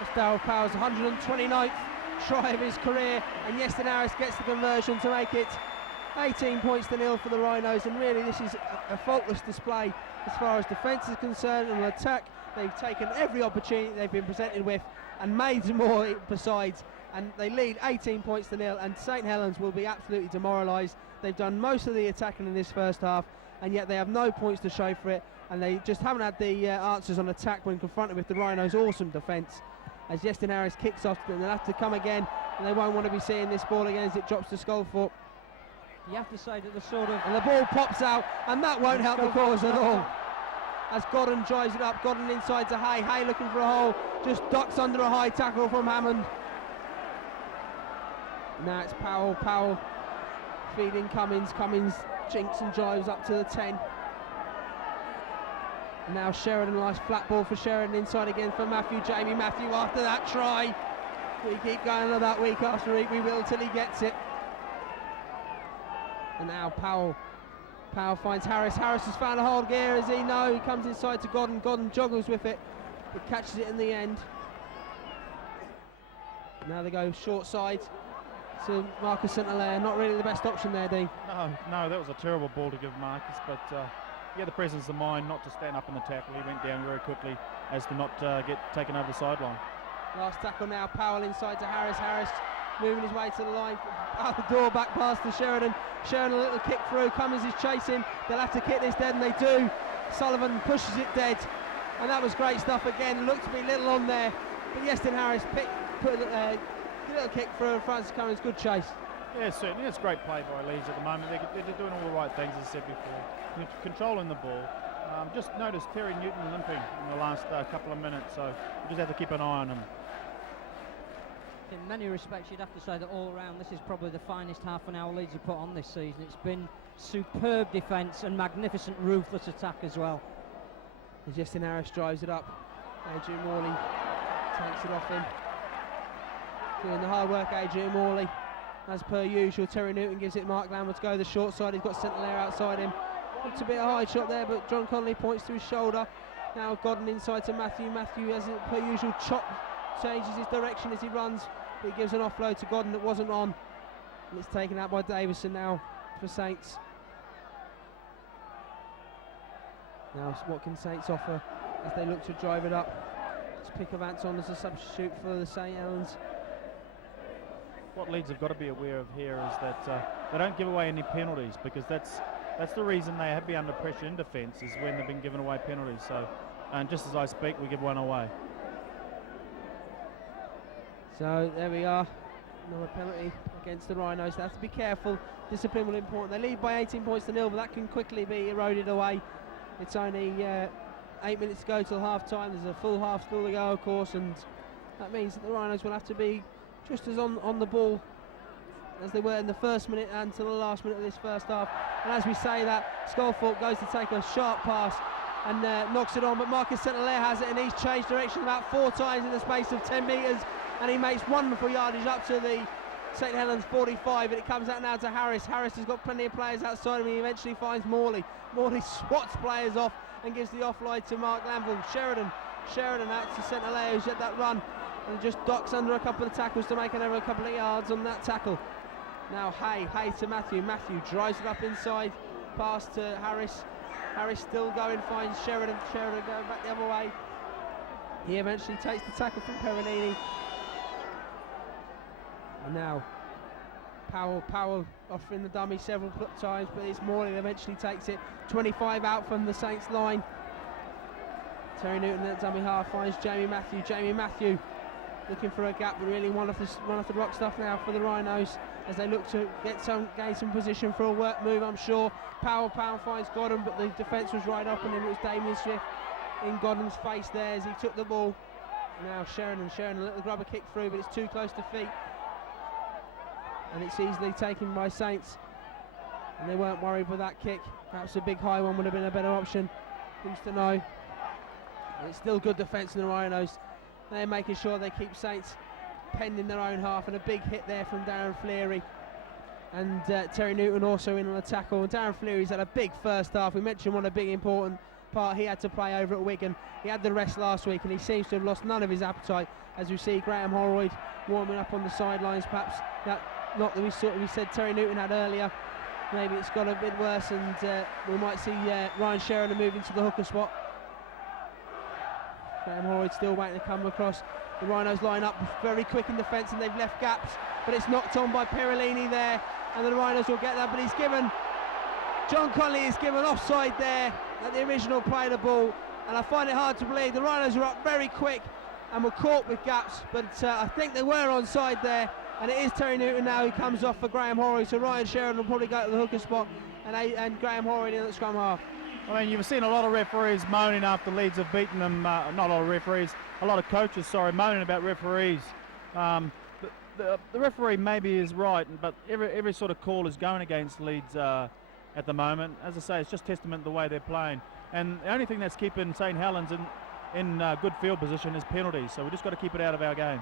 It's Daryl Powell's 129th try of his career, and Iestyn Harris gets the conversion to make it 18 points to 0 for the Rhinos. And really this is a faultless display as far as defence is concerned. And attack, they've taken every opportunity they've been presented with and made more besides, and they lead 18 points to 0, and St Helens will be absolutely demoralised. They've done most of the attacking in this first half, and yet they have no points to show for it, and they just haven't had the answers on attack when confronted with the Rhinos' awesome defence. As Iestyn Harris kicks off, and they'll have to come again, and they won't want to be seeing this ball again as it drops to Skullthorpe. You have to say that the sort of... And the ball pops out, and that won't help the cause at all. As Godden drives it up, Godden inside to Hay. Hay looking for a hole, just ducks under a high tackle from Hammond. Now it's Powell. Powell feeding Cummins. Cummins jinks and drives up to the 10. Now Sheridan, nice flat ball for Sheridan, inside again for Matthew. Jamie Matthew after that try. We keep going on that week after week, we will till he gets it. And now Powell. Powell finds Harris. Harris has found a hold here, as he know. He comes inside to Godden. Godden joggles with it, but catches it in the end. Now they go short side to Marcus St Hilaire. Not really the best option there, Dean. No, that was a terrible ball to give Marcus, but he had the presence of mind not to stand up in the tackle. He went down very quickly as to not get taken over the sideline. Last tackle now, Powell inside to Harris. Harris moving his way to the line, out the door, back past to Sheridan. Sheridan a little kick through, Cummins is chasing. They'll have to kick this dead, and they do. Sullivan pushes it dead, and that was great stuff again. Looked to be little on there, but Iestyn Harris put a little kick through, Francis Cummins, good chase. Yeah, certainly. It's great play by Leeds at the moment. They're doing all the right things, as I said before. Controlling the ball. Just noticed Terry Newton limping in the last couple of minutes, so we just have to keep an eye on him. In many respects, you'd have to say that all around, this is probably the finest half an hour Leeds have put on this season. It's been superb defence and magnificent ruthless attack as well. As Iestyn Harris drives it up, Adrian Morley takes it off him. Doing the hard work, Adrian Morley. As per usual, Terry Newton gives it Mark Lambert to go the short side. He's got St Hilaire outside him. Looks a bit of a high shot there, but John Connolly points to his shoulder. Now Godden inside to Matthew. Matthew, as per usual, changes his direction as he runs, but he gives an offload to Godden that wasn't on, and it's taken out by Davison now for Saints. Now what can Saints offer as they look to drive it up? It's Pickavance on as a substitute for the St Helens. What Leeds have got to be aware of here is that they don't give away any penalties, because that's the reason they have been under pressure in defence, is when they've been given away penalties. So, and just as I speak, we give one away. So there we are, another penalty against the Rhinos. They have to be careful. Discipline will be important. They lead by 18 points to 0, but that can quickly be eroded away. It's only 8 minutes to go till half time. There's a full half still to go, of course, and that means that the Rhinos will have to be just as on the ball as they were in the first minute and to the last minute of this first half. And as we say that, Skullthorpe goes to take a sharp pass and knocks it on, but Marcus St Hilaire has it, and he's changed direction about 4 times in the space of 10 metres, and he makes wonderful yardage up to the St Helens 45, and it comes out now to Harris. Harris has got plenty of players outside of him. He eventually finds Morley. Morley swats players off and gives the offload to Mark Lamville. Sheridan out to St Hilaire, who's had that run and just ducks under a couple of tackles to make another couple of yards on that tackle. Now Hay to Matthew. Matthew drives it up inside, pass to Harris. Harris still going, finds Sheridan. Sheridan going back the other way. He eventually takes the tackle from Peronini. And now Powell offering the dummy several times, but it's Morley that eventually takes it. 25 out from the Saints line. Terry Newton at dummy half finds Jamie Matthew. Jamie Matthew looking for a gap, but really one of the rock stuff now for the Rhinos as they look to gain some position for a work move, I'm sure. Powell finds Godden, but the defence was right up, and then it was Damien Swift in Godden's face there as he took the ball. Now Sheridan a little grubber kick through, but it's too close to feet, and it's easily taken by Saints, and they weren't worried with that kick. Perhaps a big high one would have been a better option. Who's to know? It's still good defence in the Rhinos. They're making sure they keep Saints penned in their own half, and a big hit there from Darren Fleary. And Terry Newton also in on the tackle. And Darren Fleary's had a big first half. We mentioned what a big important part he had to play over at Wigan. He had the rest last week, and he seems to have lost none of his appetite, as we see Graham Holroyd warming up on the sidelines. Perhaps that knock that we said Terry Newton had earlier, maybe it's got a bit worse, and we might see Ryan Sheridan moving to the hooker spot. Graham Holroyd still waiting to come across. The Rhinos line up very quick in defence, and they've left gaps, but it's knocked on by Perolini there, and the Rhinos will get that, but he's given, John Connolly is given offside there at the original play of the ball, and I find it hard to believe. The Rhinos were up very quick and were caught with gaps, but I think they were onside there, and it is Terry Newton now who comes off for Graham Holroyd, so Ryan Sheridan will probably go to the hooker spot, and Graham Holroyd in at the scrum half. I mean, you've seen a lot of referees moaning after Leeds have beaten them, not a lot of referees, a lot of coaches, moaning about referees. The referee maybe is right, but every sort of call is going against Leeds at the moment. As I say, it's just testament to the way they're playing. And the only thing that's keeping St Helens in good field position is penalties, so we've just got to keep it out of our game.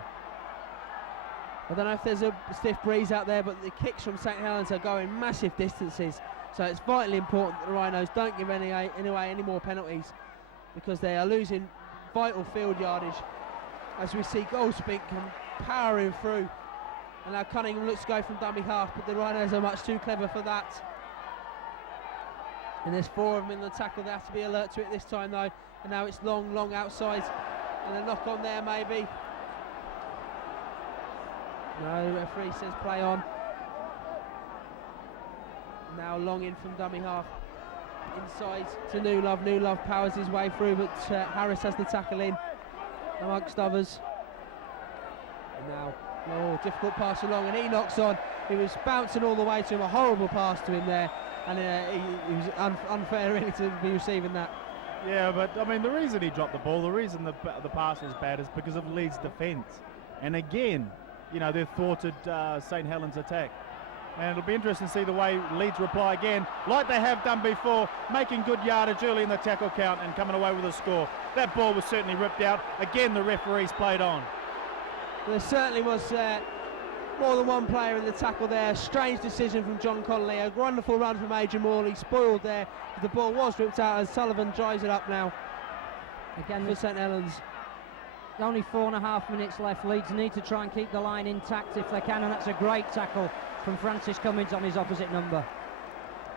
I don't know if there's a stiff breeze out there, but the kicks from St Helens are going massive distances. So it's vitally important that the Rhinos don't give any more penalties, because they are losing vital field yardage. As we see Goldspink come powering through, and now Cunningham looks to go from dummy half, but the Rhinos are much too clever for that. And there's 4 of them in the tackle. They have to be alert to it this time though. And now it's long outside, and a knock on there maybe. No, the referee says play on. Now Long in from dummy half, inside to Newlove. Newlove powers his way through, but Harris has the tackle in amongst others. And now, difficult pass along, and he knocks on. He was bouncing all the way to him, a horrible pass to him there, and he was unfair really to be receiving that. Yeah, but I mean, the reason he dropped the ball, the reason the pass was bad is because of Leeds' defence. And again, you know, they've thwarted St Helens' attack. And it'll be interesting to see the way Leeds reply again, like they have done before, making good yardage early in the tackle count and coming away with a score. That ball was certainly ripped out. Again, the referees played on. There certainly was more than one player in the tackle there. Strange decision from John Connolly. A wonderful run from Adrian Morley, spoiled there. The ball was ripped out as Sullivan drives it up now. Again for St Helens. Only 4.5 minutes left. Leeds need to try and keep the line intact if they can, and that's a great tackle from Francis Cummins on his opposite number.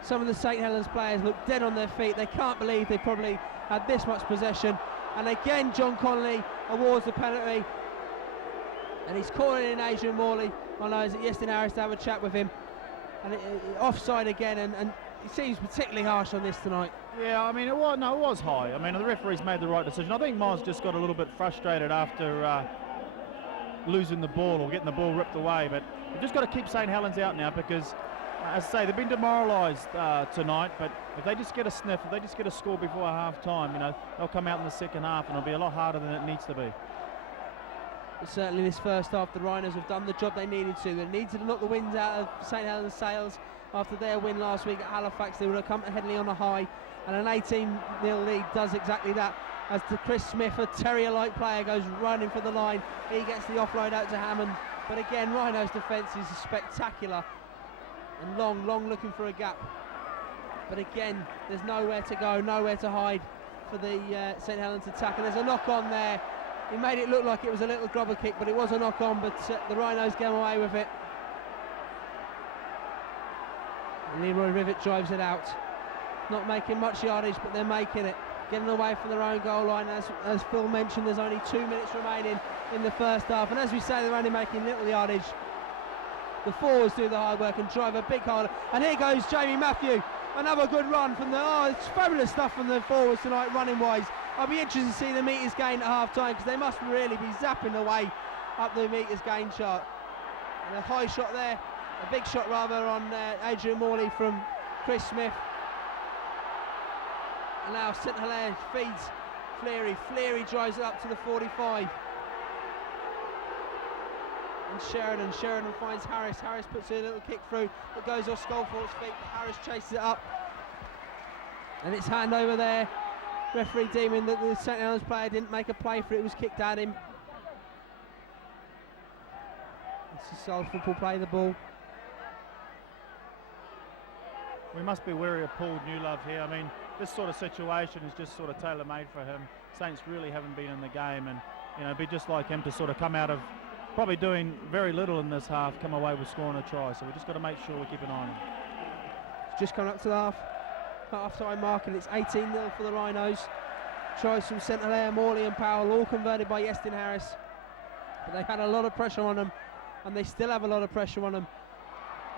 Some of the St Helens players look dead on their feet. They can't believe they probably had this much possession. And again, John Connolly awards the penalty. And he's calling in Adrian Morley. I know, is it Yestin Harris to have a chat with him. And offside again, and he seems particularly harsh on this tonight. Yeah, I mean, it was high. I mean, the referees made the right decision. I think Miles just got a little bit frustrated after losing the ball or getting the ball ripped away. But we've just got to keep St Helens out now, because, as I say, they've been demoralised tonight. But if they just get a sniff, if they just get a score before half-time, you know, they'll come out in the second half and it'll be a lot harder than it needs to be. But certainly this first half, the Rhinos have done the job they needed to. They needed to knock the wind out of St Helens' sails after their win last week at Halifax. They would have come to Headingley on a high, and an 18-0 lead does exactly that. As to Chris Smith, a terrier-like player, goes running for the line. He gets the offload out to Hammond. But again, Rhinos' defence is spectacular, and Long looking for a gap. But again, there's nowhere to go, nowhere to hide for the St Helens attack. And there's a knock on there. He made it look like it was a little grubber kick, but it was a knock on, but the Rhinos get away with it. And Leroy Rivet drives it out. Not making much yardage, but they're making it. Getting away from their own goal line. As Phil mentioned, there's only 2 minutes remaining in the first half. And as we say, they're only making little yardage. The forwards do the hard work and drive a big hole. And here goes Jamie Matthew. Another good run from it's fabulous stuff from the forwards tonight, running-wise. I'll be interested to see the metres gained at half-time, because they must really be zapping away up the metres gain chart. And a high shot there, a big shot rather, on Adrian Morley from Chris Smith. And now St Helens feeds Fleary. Fleary drives it up to the 45. And Sheridan finds Harris. Harris puts a little kick through that goes off Sculthorpe's feet, but Harris chases it up. And it's hand over there. referee deeming that the St Helens player didn't make a play for it, was kicked at him. It's a solid football play, the ball. We must be wary of Paul Newlove here. I mean, this sort of situation is just sort of tailor-made for him. Saints really haven't been in the game, and it'd be just like him to sort of come out of probably doing very little in this half, come away with scoring a try. So we've just got to make sure we keep an eye on him. It's just coming up to the half-time mark, and it's 18-0 for the Rhinos. Tries from St Helens, Morley and Powell, all converted by Yestin Harris. But they've had a lot of pressure on them, and they still have a lot of pressure on them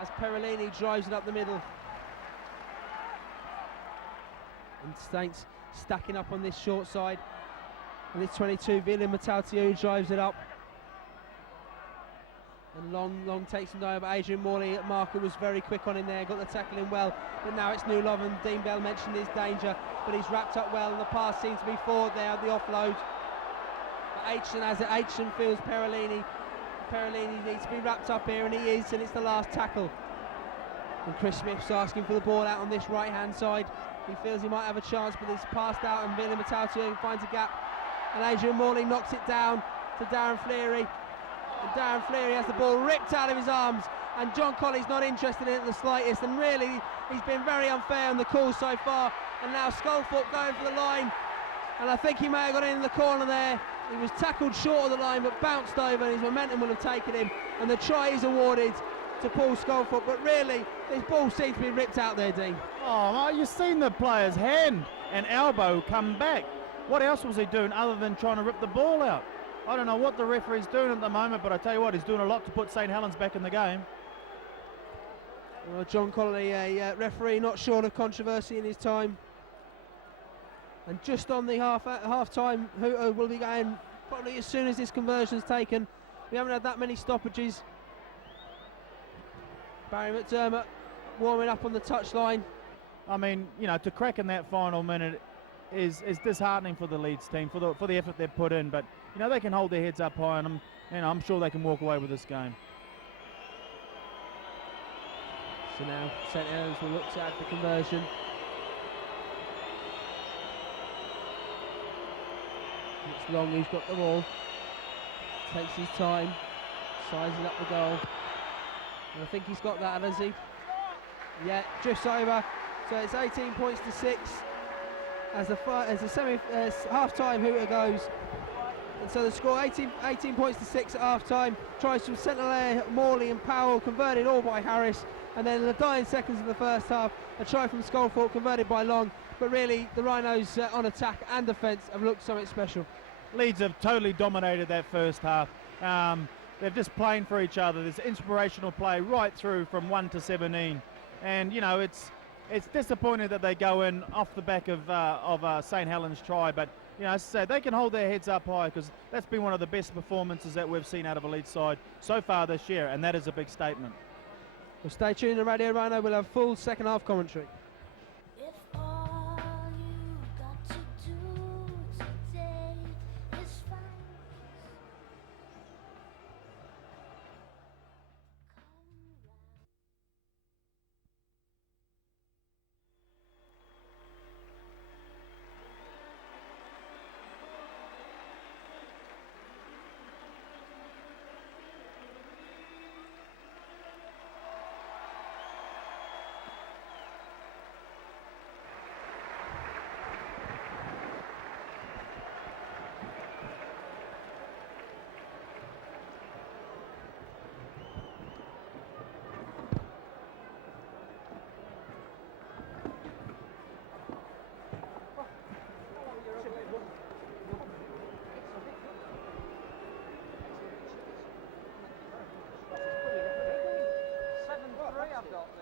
as Perolini drives it up the middle. And Saints stacking up on this short side. And it's 22, Villain Mataltio drives it up. And long takes him down, but Adrian Morley at marker was very quick on him there, got the tackle in well. But now it's Newlove, and Dean Bell mentioned his danger, but he's wrapped up well, and the pass seems to be forward there, the offload. But Aitchen has it, Aitchen feels Perolini. Perolini needs to be wrapped up here, and he is, and it's the last tackle. And Chris Smith's asking for the ball out on this right-hand side. He feels he might have a chance, but it's passed out, and Villain Mataltio finds a gap. And Adrian Morley knocks it down to Darren Fleary. And Darren Fleary has the ball ripped out of his arms, and John Colley's not interested in it the slightest, and really he's been very unfair on the call so far. And now Sculthorpe going for the line, and I think he may have got in the corner there. He was tackled short of the line but bounced over, and his momentum will have taken him, and the try is awarded to Paul Sculthorpe. But really this ball seems to be ripped out there, Dean. Oh, you've seen the player's hand and elbow come back. What else was he doing other than trying to rip the ball out? I don't know what the referee's doing at the moment, but I tell you what, he's doing a lot to put St Helens back in the game. Well, John Connolly, a referee not short of controversy in his time. And just on the half-time, Hooter will be going probably as soon as this conversion's taken. We haven't had that many stoppages. Barry McDermott warming up on the touchline. I mean, to crack in that final minute is disheartening for the Leeds team, for the effort they've put in, but they can hold their heads up high, and I'm sure they can walk away with this game. So now St Helens will look to add the conversion. It's Long who's got the ball, takes his time, sizes up the goal, and I think he's got that, has he? Yeah, drifts over, so it's 18 points to 6 as the half-time Hooter goes. And so the score 18 points to 6 at half-time. Tries from St Helens, Morley and Powell, converted all by Harris. And then in the dying seconds of the first half, a try from Sculthorpe, converted by Long. But really, the Rhinos on attack and defence have looked something special. Leeds have totally dominated that first half. They're just playing for each other. There's inspirational play right through from 1 to 17. And, it's disappointing that they go in off the back of St Helens' try, but as I say, they can hold their heads up high, because that's been one of the best performances that we've seen out of a Leeds side so far this year, and that is a big statement. Well, stay tuned to Radio Rhino. We'll have full second half commentary. If all you got to do today is find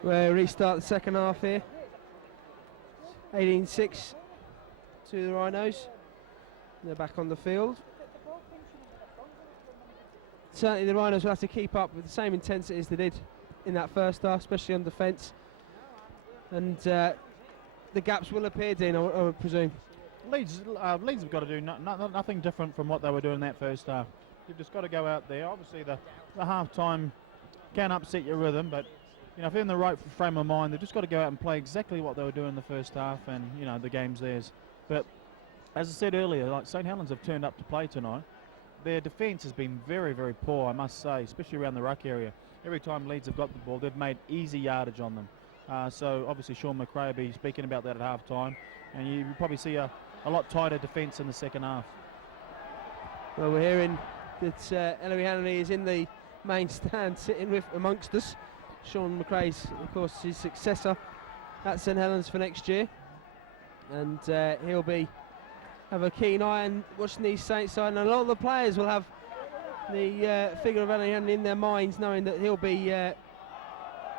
We'll restart the second half here. 18-6 to the Rhinos. They're back on the field. Certainly the Rhinos will have to keep up with the same intensity as they did in that first half, especially on defence. And the gaps will appear, Dean, I would presume. Leeds have got to do nothing different from what they were doing in that first half. You've just got to go out there. Obviously the half-time can upset your rhythm, but if they're in the right frame of mind, they've just got to go out and play exactly what they were doing in the first half, and the game's theirs. But As I said earlier, like St Helens have turned up to play tonight. Their defence has been very, very poor, I must say, especially around the ruck area. Every time Leeds have got the ball, they've made easy yardage on them. So obviously Sean McRae will be speaking about that at half time, and you probably see a lot tighter defence in the second half. Well, we're hearing that Ellery Hanley is in the main stand sitting with amongst us. Sean McRae's, of course, his successor at St Helens for next year, and he'll have a keen eye on watching these Saints side, and a lot of the players will have the figure of Ellery Hanley in their minds, knowing that he'll be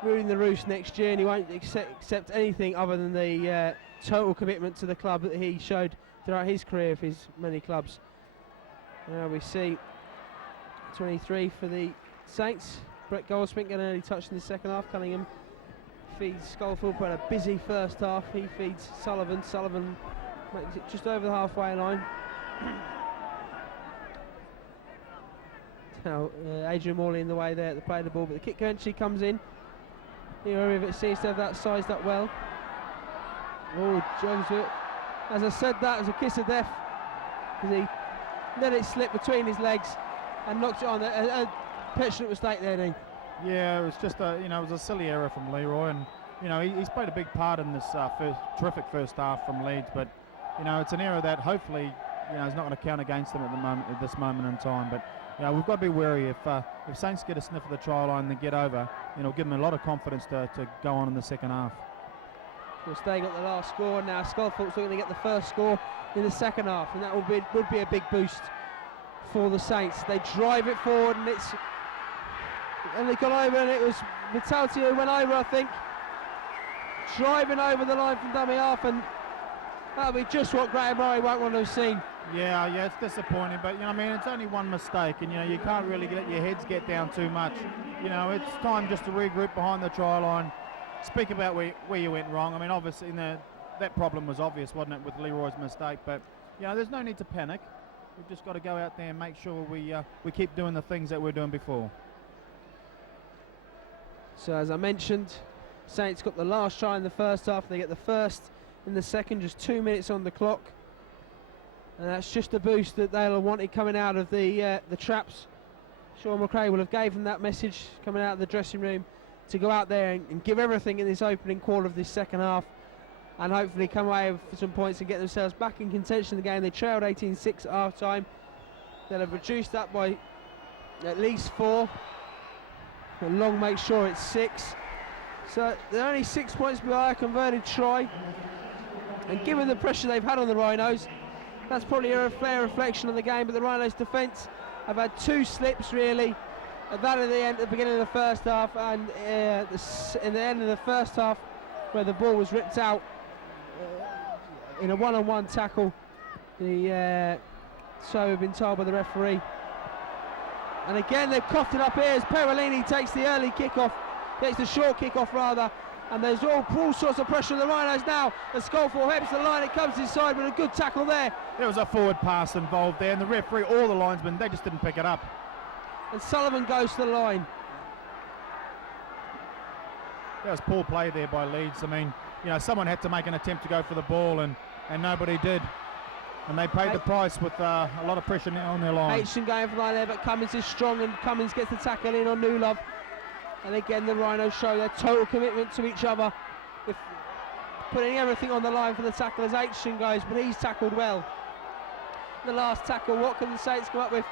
ruling the roost next year, and he won't accept anything other than the total commitment to the club that he showed throughout his career of his many clubs. Now we see 23 for the Saints. Brett Goldsmith getting an early touch in the second half. Cunningham feeds Schofield, but a busy first half. He feeds Sullivan. Sullivan makes it just over the halfway line. Now Adrian Morley in the way there to play the ball, but the kick eventually comes in. Here it seems to have that sized up well. Oh, Jones, as I said, that was a kiss of death, because he let it slip between his legs and knocked it on. A petulant mistake there, Dean. Yeah, it was just it was a silly error from Leroy, and he's played a big part in this terrific first half from Leeds, but it's an error that hopefully is not going to count against them at this moment in time. But we've got to be wary. If Saints get a sniff of the try line and get over, it'll give them a lot of confidence to go on in the second half. Of course, they got the last score. Now Sculthorpe's going to get the first score in the second half, and that would be a big boost for the Saints. They drive it forward, and they got over, and it was Vitality who went over, I think, driving over the line from dummy half, and that'll be just what Graham Murray won't want to have seen. Yeah, it's disappointing, but it's only one mistake, and you can't really let your heads get down too much. It's time just to regroup behind the try line, speak about where you went wrong. Obviously that problem was obvious, wasn't it, with Leroy's mistake, but there's no need to panic. We've just got to go out there and make sure we keep doing the things that we're doing before. So as I mentioned, Saints got the last try in the first half. They get the first in the second, just 2 minutes on the clock. And that's just a boost that they'll have wanted coming out of the traps. Sean McRae will have gave them that message coming out of the dressing room to go out there and give everything in this opening quarter of this second half, and hopefully come away with some points and get themselves back in contention in the game. They trailed 18-6 at half time. They'll have reduced that by at least 4. And Long makes sure it's 6. So they're only 6 points behind a converted try. And given the pressure they've had on the Rhinos, that's probably a fair reflection of the game. But the Rhinos' defence have had 2 slips really. That at the beginning of the first half, and in the end of the first half, where the ball was ripped out in a one-on-one tackle. So we've been told by the referee. And again they've coughed it up here as Perolini takes the early kick-off, takes the short kick-off rather, and there's all sorts of pressure on the Rhinos now as Schofield heads the line. It comes inside with a good tackle there. There was a forward pass involved there, and the referee, all the linesmen, they just didn't pick it up. And Sullivan goes to the line. That was poor play there by Leeds. Someone had to make an attempt to go for the ball, and nobody did. And they paid the price with a lot of pressure on their line. Aitchison going for the line there, but Cummins is strong, and Cummins gets the tackle in on Newlove. And again, the Rhinos show their total commitment to each other, with putting everything on the line for the tackle as Aitchison goes, but he's tackled well. The last tackle, what can the Saints come up with?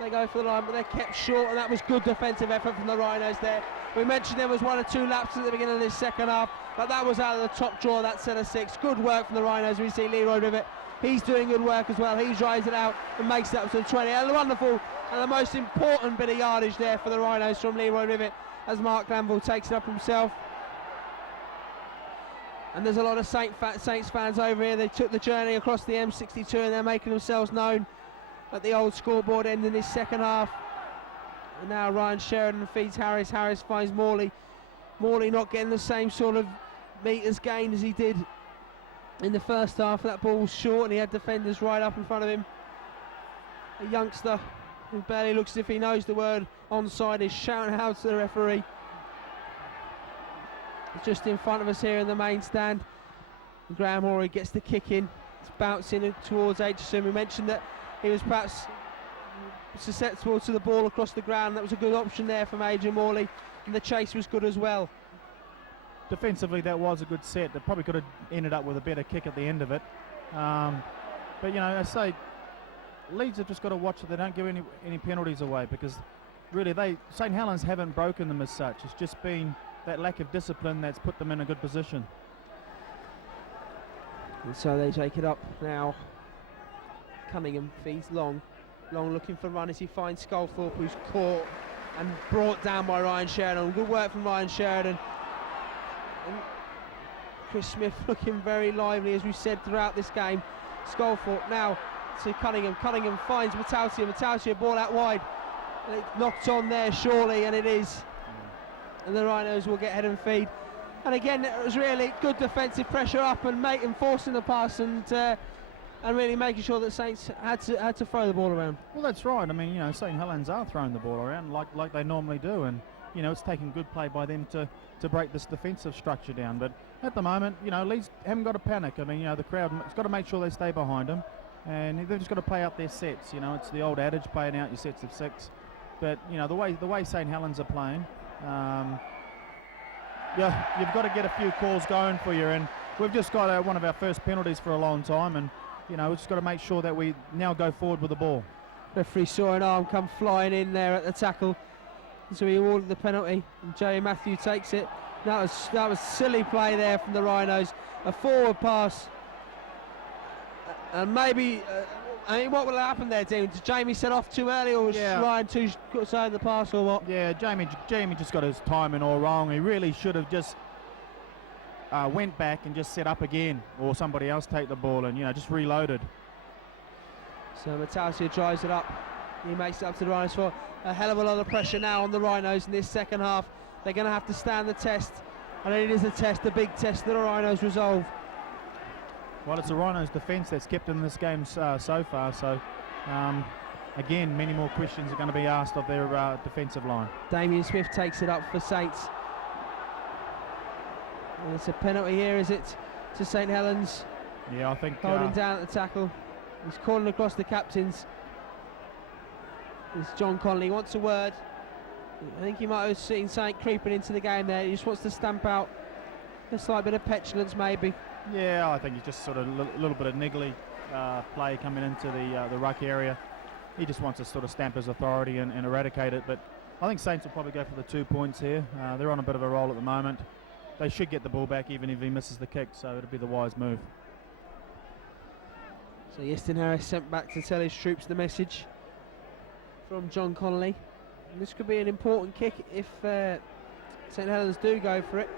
They go for the line, but they're kept short, and that was good defensive effort from the Rhinos there. We mentioned there was 1 or 2 lapses at the beginning of this second half, but that was out of the top drawer, that set of 6. Good work from the Rhinos. We see Leroy Rivet. He's doing good work as well. He drives it out and makes it up to 20. And wonderful, and the most important bit of yardage there for the Rhinos from Leroy Rivet as Mark Glanville takes it up himself. And there's a lot of Saints fans over here. They took the journey across the M62 and they're making themselves known at the old scoreboard end in this second half. And now Ryan Sheridan feeds Harris. Harris finds Morley. Morley not getting the same sort of metres gained as he did in the first half. That ball was short and he had defenders right up in front of him. A youngster who barely looks as if he knows the word onside is shouting out to the referee. Just in front of us here in the main stand. Graham Horry gets the kick in. It's bouncing towards Aitchison. We mentioned that he was perhaps susceptible to the ball across the ground. That was a good option there from Adrian Morley, and the chase was good as well. Defensively, that was a good set. They probably could have ended up with a better kick at the end of it. But, you know, I say Leeds have just got to watch that they don't give any penalties away, because really St Helens haven't broken them as such. It's just been that lack of discipline that's put them in a good position. And so they take it up now. Cunningham feeds Long looking for run as he finds Sculthorpe, who's caught and brought down by Ryan Sheridan. Good work from Ryan Sheridan. And Chris Smith looking very lively, as we've said throughout this game. Sculthorpe now to Cunningham. Cunningham finds Matautia, ball out wide. And it's knocked on there surely, and it is. And the Rhinos will get head and feed. And again, it was really good defensive pressure up and forcing the pass and really making sure that Saints had to throw the ball around. Well, that's right. I mean, you know, St Helens are throwing the ball around like they normally do, and you know, it's taking good play by them to break this defensive structure down. But at the moment, you know, Leeds haven't got to panic. I mean, you know, the crowd has got to make sure they stay behind them, and they've just got to play out their sets. You know, it's the old adage, playing out your sets of 6. But you know, the way St Helens are playing, yeah, you've got to get a few calls going for you, and we've just got one of our first penalties for a long time, and you know, we've just got to make sure that we now go forward with the ball. Referee saw an arm come flying in there at the tackle, so he awarded the penalty, and Joey Matthew takes it. That was silly play there from the Rhinos, a forward pass, and maybe I mean, what will happen there, Dean? Did Jamie set off too early, or was Ryan too side of the pass, or what? Yeah, Jamie just got his timing all wrong. He really should have just went back and just set up again, or somebody else take the ball and, you know, just reloaded. So Matausia drives it up. He makes it up to the Rhinos for a hell of a lot of pressure now on the Rhinos in this second half. They're going to have to stand the test, and it is a test, a big test that the Rhinos resolve. Well, it's the Rhinos' defence that's kept in this game so far, so again, many more questions are going to be asked of their defensive line. Damien Smith takes it up for Saints. And it's a penalty here, is it, to St Helens? Yeah, I think... Holding down at the tackle. He's calling across the captains. It's John Connolly, wants a word. I think he might have seen something creeping into the game there. He just wants to stamp out a slight bit of petulance, maybe. Yeah, I think he's just sort of a little bit of niggly play coming into the ruck area. He just wants to sort of stamp his authority and eradicate it, but I think Saints will probably go for the 2 points here. They're on a bit of a roll at the moment. They should get the ball back even if he misses the kick, so it'll be the wise move. So Easton Harris sent back to tell his troops the message from John Connolly. And this could be an important kick if St Helens do go for it,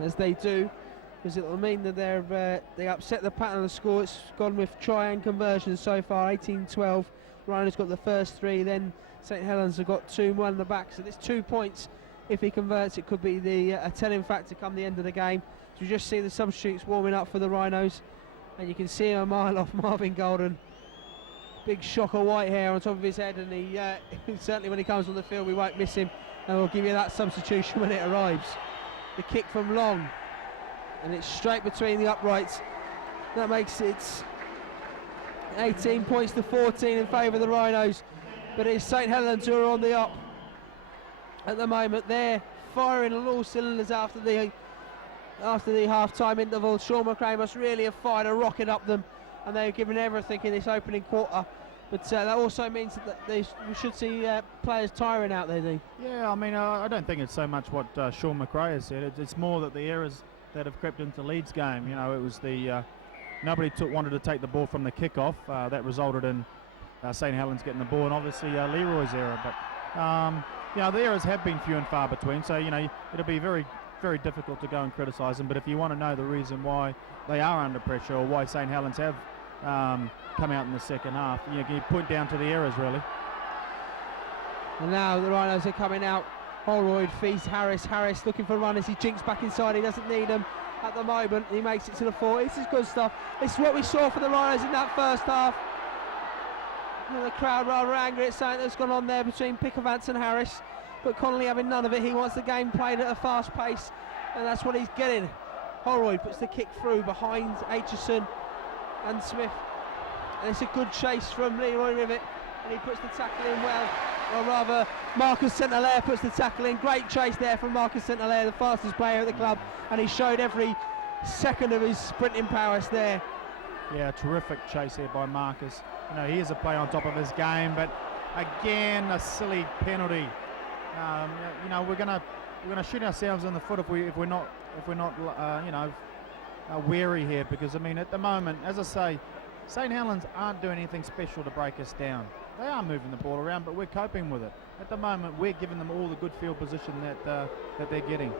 as they do, because it will mean that they upset the pattern of the score. It's gone with try and conversions so far, 18-12. Ryan's got the first 3, then St Helens have got 2 more in the back. So there's 2 points. If he converts, it could be a telling factor come the end of the game. So you just see the substitutes warming up for the Rhinos, and you can see a mile off Marvin Golden. Big shock of white hair on top of his head, and he certainly when he comes on the field we won't miss him, and we'll give you that substitution when it arrives. The kick from Long, and it's straight between the uprights. That makes it 18 points to 14 in favour of the Rhinos, but it's St Helens who are on the up at the moment. They're firing on all cylinders after the half-time interval. Sean McRae must really have fired a rocket up them, and they've given everything in this opening quarter. But that also means that we should see players tiring out there, Dean. Yeah, I mean, I don't think it's so much what Sean McRae has said. It's more that the errors that have crept into Leeds' game. You know, it was the nobody wanted to take the ball from the kickoff. That resulted in St Helens getting the ball, and obviously Leroy's error. But you know, the errors have been few and far between. So you know, it'll be very, very difficult to go and criticise them. But if you want to know the reason why they are under pressure, or why St Helens have come out in the second half, you can point down to the errors, really. And now the Rhinos are coming out. Holroyd feeds Harris. Harris looking for runners. He jinks back inside. He doesn't need them at the moment. He makes it to the 4. This is good stuff. This is what we saw for the Rhinos in that first half. And the crowd rather angry at something that's gone on there between Pickavants and Harris, but Connolly having none of it. He wants the game played at a fast pace, and that's what he's getting. Holroyd puts the kick through behind Aitchison and Smith, and it's a good chase from Leroy Rivet, and he puts the tackle in well, or rather Marcus St Hilaire puts the tackle in. Great chase there from Marcus St Hilaire, the fastest player at the club, and he showed every second of his sprinting prowess there. Yeah, terrific chase here by Marcus. You know, he is a player on top of his game, but again a silly penalty. You know, we're gonna shoot ourselves in the foot if we're not you know, wary here, because I mean at the moment, as I say, St Helens aren't doing anything special to break us down. They are moving the ball around, but we're coping with it. At the moment, we're giving them all the good field position that they're getting.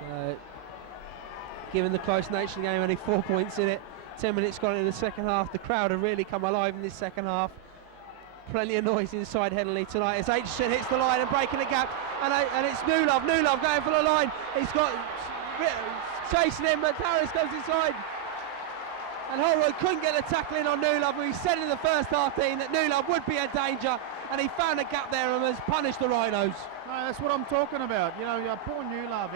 So, given the close nature of the game, only 4 points in it, 10 minutes gone in the second half. The crowd have really come alive in this second half. Plenty of noise inside Headingley tonight as Aitchison hits the line and breaking the gap, and it's Newlove going for the line. He's got chasing him, but Harris goes inside, and Holroyd couldn't get a tackle in on Newlove. We said in the first half team that Newlove would be a danger, and he found a gap there and has punished the Rhinos. No, that's what I'm talking about. You know, poor Newlove,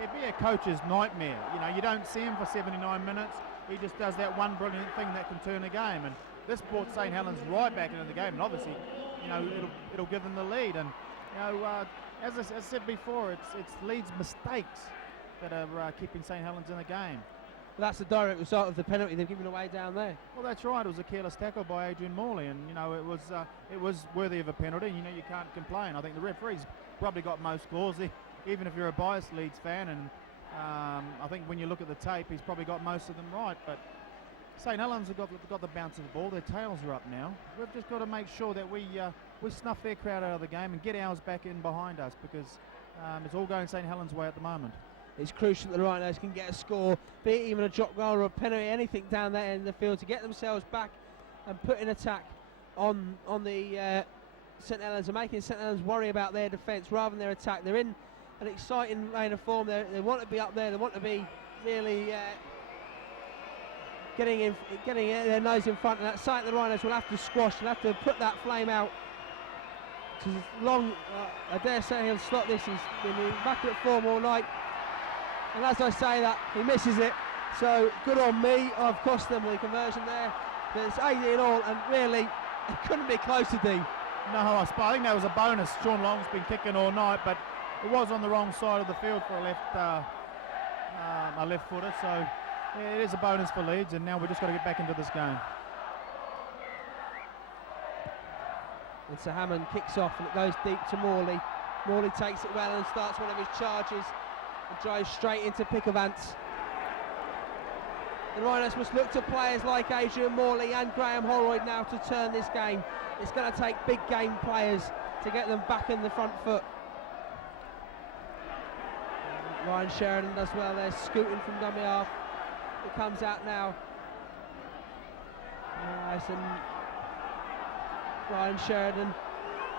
he'd be a coach's nightmare. You know, you don't see him for 79 minutes. He just does that one brilliant thing that can turn a game, and this brought St Helens right back into the game, and obviously, you know, it'll give them the lead. And you know, as I said before, it's Leeds' mistakes that are keeping St Helens in the game. Well, that's the direct result of the penalty they've given away down there. Well, that's right. It was a careless tackle by Adrian Morley, and you know, it was worthy of a penalty. You know, you can't complain. I think the referee's probably got most calls, even if you're a biased Leeds fan, and I think when you look at the tape, he's probably got most of them right. But St Helens have got the bounce of the ball. Their tails are up now. We've just got to make sure that we snuff their crowd out of the game and get ours back in behind us, because it's all going St Helens' way at the moment. It's crucial that the Rhinos can get a score, be it even a drop goal or a penalty, anything down that end of the field to get themselves back and put in attack on the St Helens, and making St Helens worry about their defence rather than their attack. They're in an exciting vein of form. They want to be up there. They want to be really getting their nose in front, and that's something the Rhinos will have to squash. They'll have to put that flame out. Because long, I dare say he'll slot this. He's been back at form all night, and as I say that, he misses it. So good on me. I've cost them the conversion there. But it's 80 in all, and really it couldn't be closer, Dean. No, I think that was a bonus. Sean Long's been kicking all night, but it was on the wrong side of the field for a left footer. So it is a bonus for Leeds, and now we've just got to get back into this game. And so Hammond kicks off, and it goes deep to Morley. Morley takes it well and starts one of his charges and drives straight into Pickavants. The Rhinos must look to players like Adrian Morley and Graham Holroyd now to turn this game. It's going to take big game players to get them back in the front foot. Ryan Sheridan does well there, scooting from dummy half. It comes out now. Nice, and Ryan Sheridan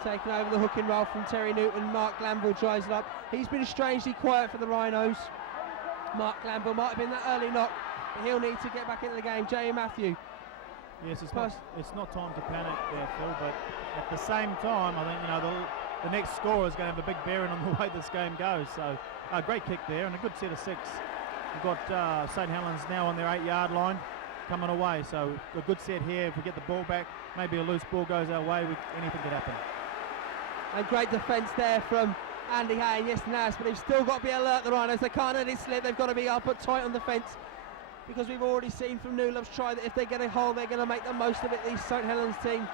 taking over the hooking role from Terry Newton. Mark Glanville drives it up. He's been strangely quiet for the Rhinos. Mark Glanville might have been that early knock, but he'll need to get back into the game. Jamie Matthew. Yes, it's not time to panic there, Phil, but at the same time, I think, you know, the next score is going to have a big bearing on the way this game goes. So a great kick there and a good set of six. We've got St Helens now on their 8-yard line coming away, so a good set here. If we get the ball back, maybe a loose ball goes our way, anything could happen. And great defence there from Andy Hay and Yeston Harris, but they've still got to be alert, the Rhinos. They can't let it slip. They've got to be up at tight on the fence, because we've already seen from Newlove's try that if they get a hole, they're going to make the most of it, these St Helens team.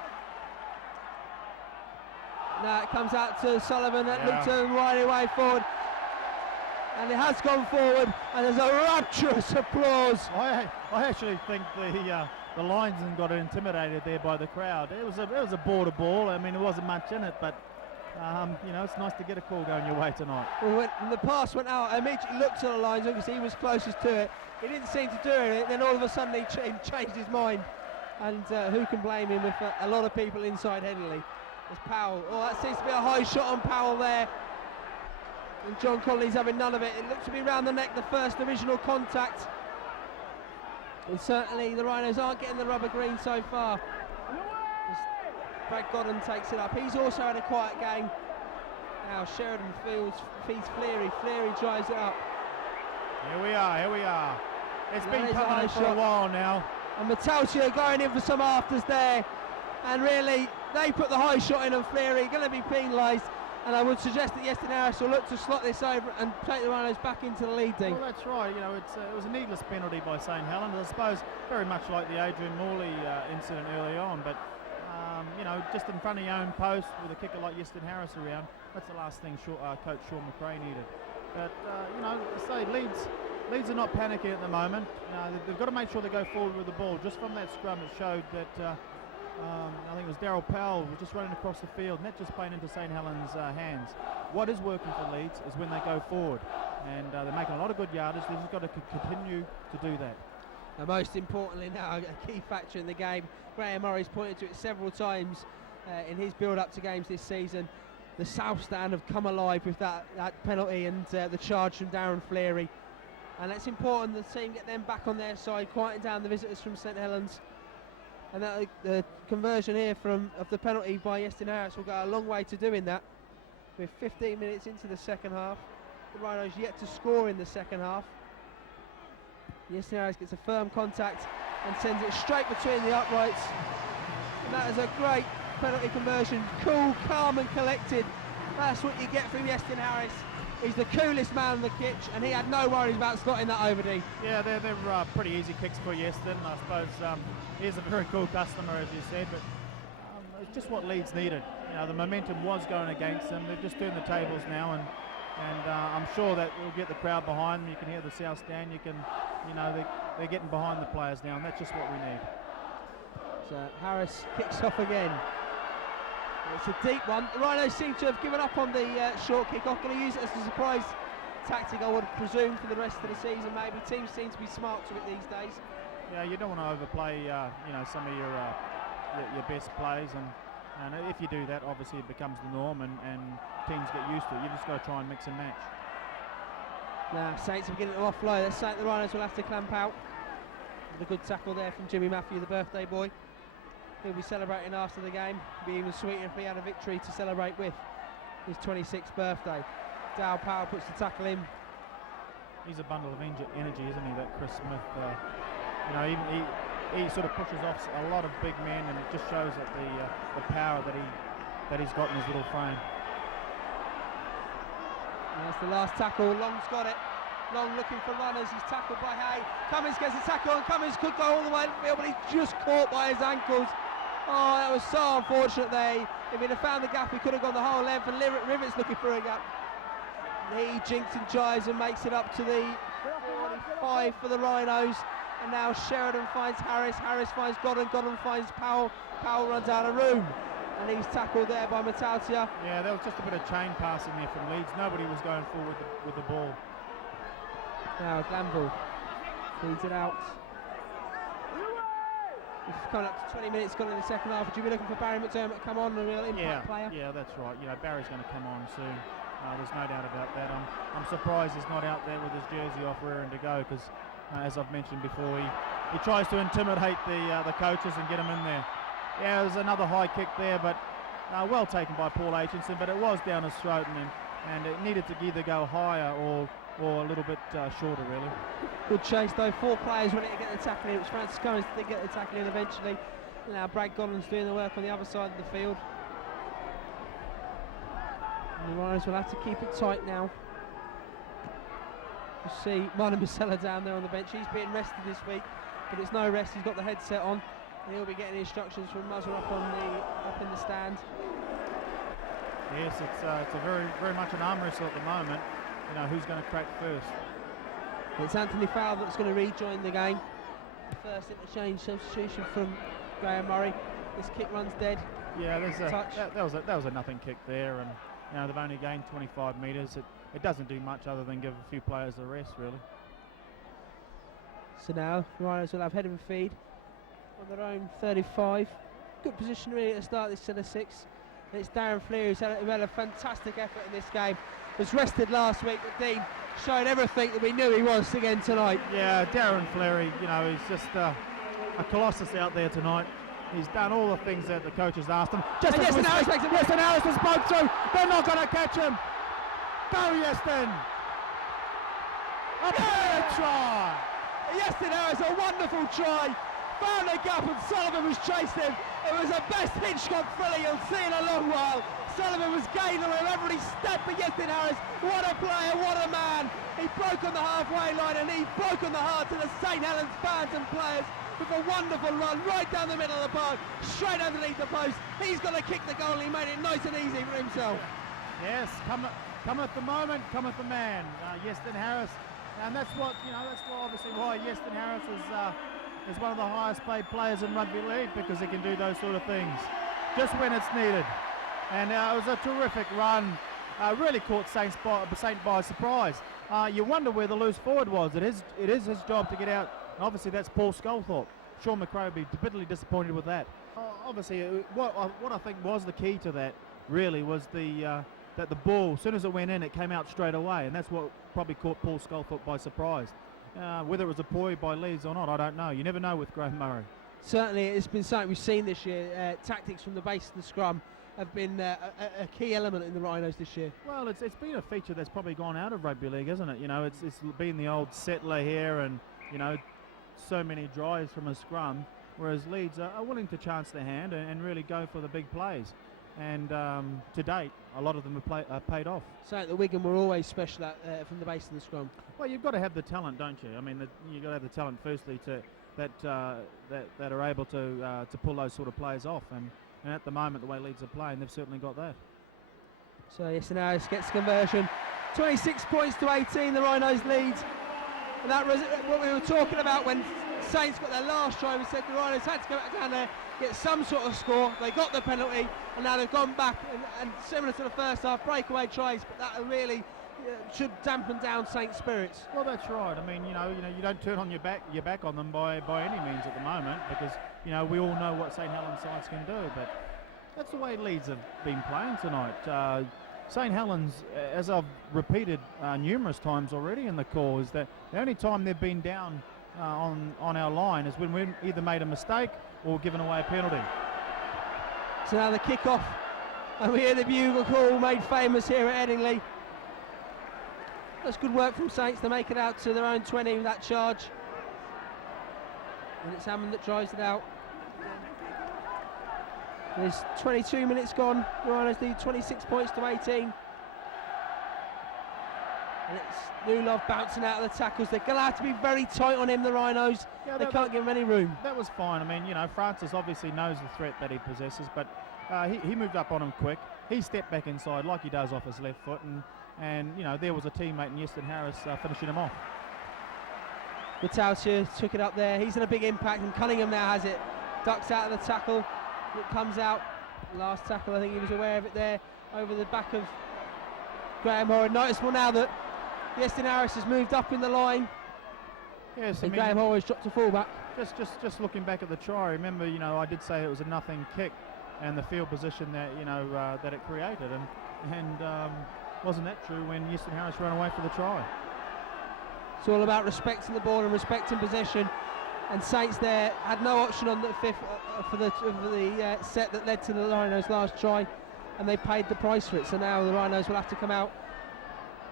Now it comes out to Sullivan, that looked to right away forward, and it has gone forward, and there's a rapturous applause. I actually think the linesman got intimidated there by the crowd. It was a ball to ball. I mean, there wasn't much in it, but you know, it's nice to get a call going your way tonight. Well, when the pass went out, I immediately looked at the linesman because he was closest to it. He didn't seem to do it. Then all of a sudden he changed his mind, and who can blame him with a lot of people inside Headingley? There's Powell. Oh, that seems to be a high shot on Powell there. And John Connolly's having none of it. It looks to be round the neck, the first original contact. And certainly the Rhinos aren't getting the rubber green so far. As Brad Godden takes it up. He's also had a quiet game. Now Sheridan feeds Fleary. Fleary drives it up. Here we are. It's That been is a coming high in for a shot. while now. And Metalcia going in for some afters there. And really, they put the high shot in on Fleary, going to be penalised. And I would suggest that Yeston Harris will look to slot this over and take the Rhinos back into the lead, Dean. Well, that's right. You know, it was a needless penalty by St Helens, I suppose, very much like the Adrian Morley incident early on. But you know, just in front of your own post with a kicker like Yeston Harris around, that's the last thing Coach Sean McRae needed. But you know, I say Leeds are not panicking at the moment. They've got to make sure they go forward with the ball. Just from that scrum, it showed that. I think it was Daryl Powell was just running across the field, not just playing into St Helens' hands. What is working for Leeds is when they go forward, and they're making a lot of good yardage. They've just got to continue to do that. And most importantly now, a key factor in the game, Graham Murray's pointed to it several times in his build-up to games this season. The South Stand have come alive with that penalty and the charge from Darren Fleary. And it's important the team get them back on their side, quieting down the visitors from St Helens. And that the conversion here of the penalty by Yeston Harris will go a long way to doing that. With 15 minutes into the second half, the Rhinos yet to score in the second half. Yeston Harris gets a firm contact and sends it straight between the uprights. And that is a great penalty conversion. Cool, calm and collected. That's what you get from Yeston Harris. He's the coolest man on the pitch, and he had no worries about slotting that over, Dean. Yeah, they're pretty easy kicks for Yeston. I suppose he's a very cool customer, as you said, but it's just what Leeds needed. You know, the momentum was going against them. They've just turned the tables now, and I'm sure that we'll get the crowd behind them. You can hear the South Stand. They're getting behind the players now, and that's just what we need. So Harris kicks off again. It's a deep one. The Rhinos seem to have given up on the short kick-off. Going to use it as a surprise tactic, I would presume, for the rest of the season. Maybe teams seem to be smart to it these days. Yeah, you don't want to overplay, some of your best plays, and if you do that, obviously it becomes the norm, and teams get used to it. You've just got to try and mix and match. Now Saints are beginning to offload. Let's say the Rhinos will have to clamp out. With a good tackle there from Jimmy Matthew, the birthday boy. He'll be celebrating after the game. It'd be even sweeter if he had a victory to celebrate with. His 26th birthday. Dale Powell puts the tackle in. He's a bundle of energy, isn't he, that Chris Smith? He sort of pushes off a lot of big men, and it just shows that the power that he's got in his little frame. And that's the last tackle. Long's got it. Long looking for runners. He's tackled by Hay. Cummins gets a tackle, and Cummins could go all the way to the field, but he's just caught by his ankles. Oh, that was so unfortunate there. If he'd have found the gap, he could have gone the whole length, and Rivet's looking for a gap. He jinks and jives and makes it up to the 45 for the Rhinos. And now Sheridan finds Harris. Harris finds Godden. Godden finds Powell. Powell runs out of room. And he's tackled there by Metalcia. Yeah, there was just a bit of chain passing there from Leeds. Nobody was going forward with the ball. Now Glanville feeds it out. It's coming up to 20 minutes gone in the second half. Would you be looking for Barry McDermott to come on, a real impact player? Yeah, that's right. You know, Barry's going to come on soon. There's no doubt about that. I'm surprised he's not out there with his jersey off, raring to go, because as I've mentioned before, he tries to intimidate the coaches and get them in there. Yeah, there's another high kick there, but well taken by Paul Aitchison, but it was down his throat, and it needed to either go higher or a little bit shorter, really. Good chase though. 4 players ready to get the tackle in. It was Francis Cummins to get the tackle in eventually. Now Brad Godden's doing the work on the other side of the field. And the Rhinos will have to keep it tight now. You see Martin Masella down there on the bench. He's being rested this week, but it's no rest. He's got the headset on. And he'll be getting instructions from Muzzle up in the stand. Yes, it's a very, very much an arm wrestle at the moment. You know, who's going to crack first? It's Anthony Fowler that's going to rejoin the game. First interchange substitution from Graham Murray. This kick runs dead. Yeah, touch. That was a nothing kick there, and you know, they've only gained 25 metres. It doesn't do much other than give a few players a rest, really. So now the Rhinos will have head and feed on their own 35. Good position really at the start of this set of 6. And it's Darren Fleary who's had a fantastic effort in this game. Was rested last week, but Dean showed everything that we knew he was again tonight. Yeah, Darren Fleary, you know, he's just a colossus out there tonight. He's done all the things that the coach has asked him. And Yeston Harris makes it work. Yeston Harris has broke through. They're not going to catch him. Go, Yeston. A brilliant try. Yeston Harris, a wonderful try. Found a gap and Sullivan was chasing him. It was the best Hitchcock thriller you'll see in a long while. Sullivan was gaining on him every step, but Yeston Harris, what a player, what a man. He broke on the halfway line and he broke on the hearts of the St Helens fans and players with a wonderful run right down the middle of the park, straight underneath the post. He's going to kick the goal. He made it nice and easy for himself. Yes, come at the moment, come at the man. Yeston Harris, and that's what obviously why Yeston Harris is one of the highest paid players in rugby league, because he can do those sort of things just when it's needed. And it was a terrific run. Really caught Saint by surprise. You wonder where the loose forward was. It is his job to get out. And obviously that's Paul Sculthorpe. Sean McRae would be bitterly disappointed with that. Obviously, what I think was the key to that really was that the ball, as soon as it went in, it came out straight away, and that's what probably caught Paul Sculthorpe by surprise. Whether it was a ploy by Leeds or not, I don't know. You never know with Graham Murray. Certainly, it's been something we've seen this year. Tactics from the base of the scrum have been a key element in the Rhinos this year. Well, it's been a feature that's probably gone out of rugby league, isn't it? You know, it's been the old settler here, and so many drives from a scrum, whereas Leeds are willing to chance their hand and really go for the big plays. And to date, a lot of them have paid off. So the Wigan were always special from the base of the scrum. Well, you've got to have the talent, don't you? I mean, you've got to have the talent firstly that are able to pull those sort of plays off. And at the moment, the way Leeds are playing, they've certainly got that. So Yeston Harris gets conversion. 26 points to 18, the Rhinos lead. And that was what we were talking about when Saints got their last try. We said the Rhinos had to go back down there, get some sort of score. They got the penalty, and now they've gone back and similar to the first half, breakaway tries, but that really should dampen down Saints' spirits. Well, that's right. I mean, you don't turn on your back on them by any means at the moment, because we all know what St Helens sides can do. But that's the way Leeds have been playing tonight. St Helens, as I've repeated numerous times already in the call, is that the only time they've been down on our line is when we've either made a mistake or given away a penalty. So now the kick-off, and we hear the bugle call made famous here at Headingley. That's good work from Saints to make it out to their own 20 with that charge. And it's Hammond that drives it out. There's 22 minutes gone. The Rhinos need 26 points to 18. And it's Newlove bouncing out of the tackles. They're going to have to be very tight on him, the Rhinos. Yeah, they can't give him any room. That was fine. I mean, Francis obviously knows the threat that he possesses, but he moved up on him quick. He stepped back inside like he does off his left foot, and there was a teammate in Yeston Harris finishing him off. Matautia took it up there. He's had a big impact, and Cunningham now has it. Ducks out of the tackle. It comes out. Last tackle, I think he was aware of it there, over the back of Graham Horrod. Noticeable now that Yeston Harris has moved up in the line. Yes, and Graham Horrod has dropped to fullback. Just looking back at the try, remember, I did say it was a nothing kick, and the field position that that it created, and wasn't that true when Yeston Harris ran away for the try? It's all about respecting the ball and respecting possession. And Saints there had no option on the fifth for the set that led to the Rhinos' last try, and they paid the price for it. So now the Rhinos will have to come out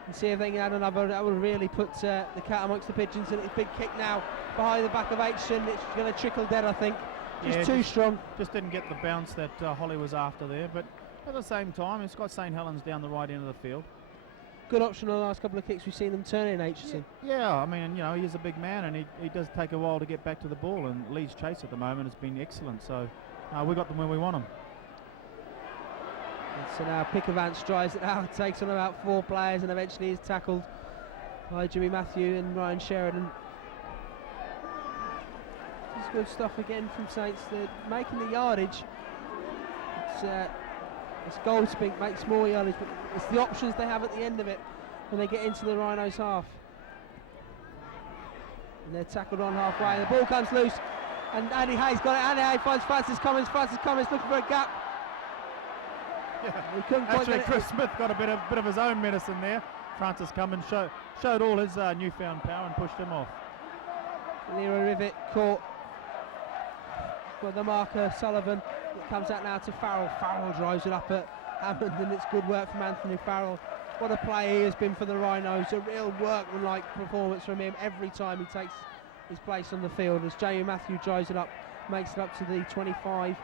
and see if they can add another. That will really put the cat amongst the pigeons. And it's a big kick now behind the back of Aitchison. It's going to trickle dead, I think. Just too strong. Just didn't get the bounce that Holly was after there. But at the same time, it's got St Helens down the right end of the field. Good option on the last couple of kicks. We've seen them turn in Aitchison. Yeah, I mean, he's a big man, and he does take a while to get back to the ball, and Lee's chase at the moment has been excellent, so we got them where we want them. And so now Pickavance drives it out, takes on about 4 players, and eventually is tackled by Jimmy Matthew and Ryan Sheridan. This is good stuff again from Saints. They're making the yardage. It's Goldspink makes more yardage, but it's the options they have at the end of it when they get into the Rhinos' half. And they're tackled on halfway, and the ball comes loose, and Andy Hayes got it. Andy Hayes finds Francis Cummins looking for a gap. Yeah. Actually, Chris Smith got a bit of his own medicine there. Francis Cummins showed all his newfound power and pushed him off. Nero Rivet caught Got the marker, Sullivan. It comes out now to Farrell. Farrell drives it up at Hammond, and it's good work from Anthony Farrell. What a play he has been for the Rhinos. A real workmanlike performance from him every time he takes his place on the field, as Jamie Matthew drives it up, makes it up to the 25.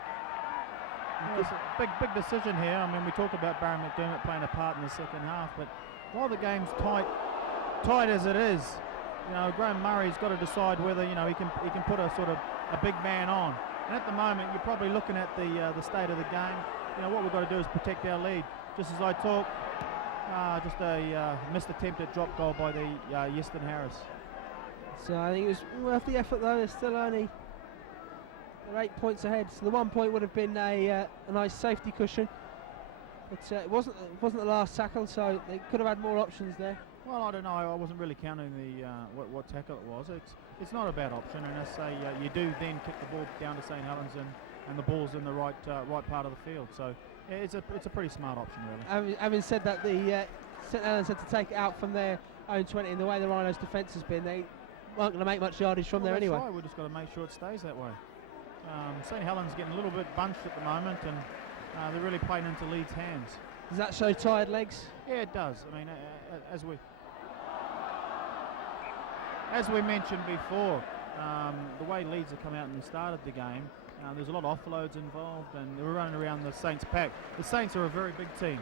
Well, it's a big decision here. I mean, we talked about Barry McDermott playing a part in the second half, but while the game's tight as it is, you know, Graham Murray's got to decide whether, you know, he can put a sort of a big man on. And at the moment, you're probably looking at the state of the game. You know, what we've got to do is protect our lead. Just as I talk, just a missed attempt at drop goal by the Yeston Harris. So I think it was worth the effort, though. They're still only 8 points ahead. So the 1 point would have been a nice safety cushion. But it wasn't the last tackle, so they could have had more options there. Well, I don't know. I wasn't really counting the what tackle it was. It's not a bad option, and as I say, you do then kick the ball down to St Helens, and the ball's in the right part of the field. So yeah, it's a pretty smart option, really. Having said that, the St Helens had to take it out from their own 20, and the way the Rhinos' defence has been, they weren't going to make much yardage from there anyway. Right. We've just got to make sure it stays that way. St Helens getting a little bit bunched at the moment, and they're really playing into Leeds' hands. Does that show tired legs? Yeah, it does. I mean, as we mentioned before, the way Leeds have come out and started the game, there's a lot of offloads involved, and they were running around the Saints pack. The Saints are a very big team.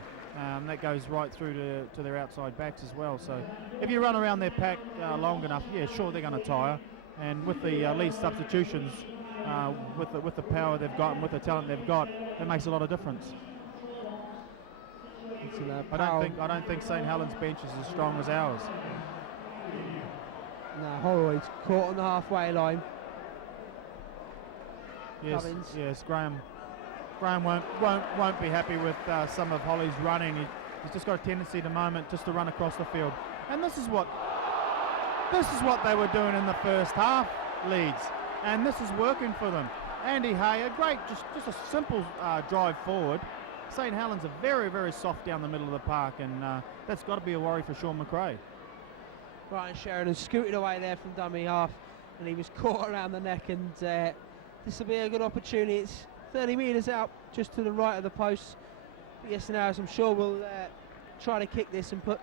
That goes right through to their outside backs as well. So if you run around their pack long enough, yeah, sure, they're going to tire. And with the Leeds substitutions, with the power they've got and with the talent they've got, it makes a lot of difference. I don't think St Helens' bench is as strong as ours. No, Holroyd's caught on the halfway line. Yes, Graham won't be happy with some of Holly's running. He's just got a tendency at the moment just to run across the field, and this is what they were doing in the first half, Leeds, and this is working for them. Andy Hay, a great, just a simple drive forward. St Helens are very, very soft down the middle of the park, and that's got to be a worry for Sean McRae. Ryan Sheridan scooted away there from dummy half, and he was caught around the neck, and this will be a good opportunity. It's 30 metres out, just to the right of the post. But yes, now I'm sure we'll try to kick this and put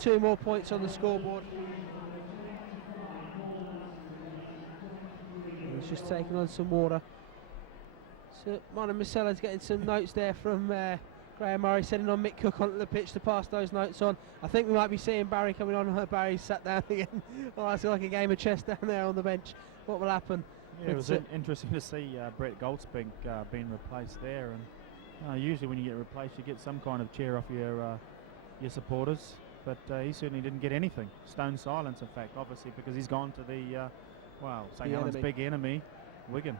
2 more points on the scoreboard. He's just taking on some water. So Martin Masella's getting some notes there from Graham Murray, sending on Mick Cook onto the pitch to pass those notes on. I think we might be seeing Barry coming on. Barry's sat down again. Oh, it's like a game of chess down there on the bench. What will happen? Yeah, it was interesting to see Brett Goldspink being replaced there. And usually when you get replaced, you get some kind of cheer off your supporters. But he certainly didn't get anything. Stone silence, in fact, obviously, because he's gone to the St Helens' big enemy, Wigan.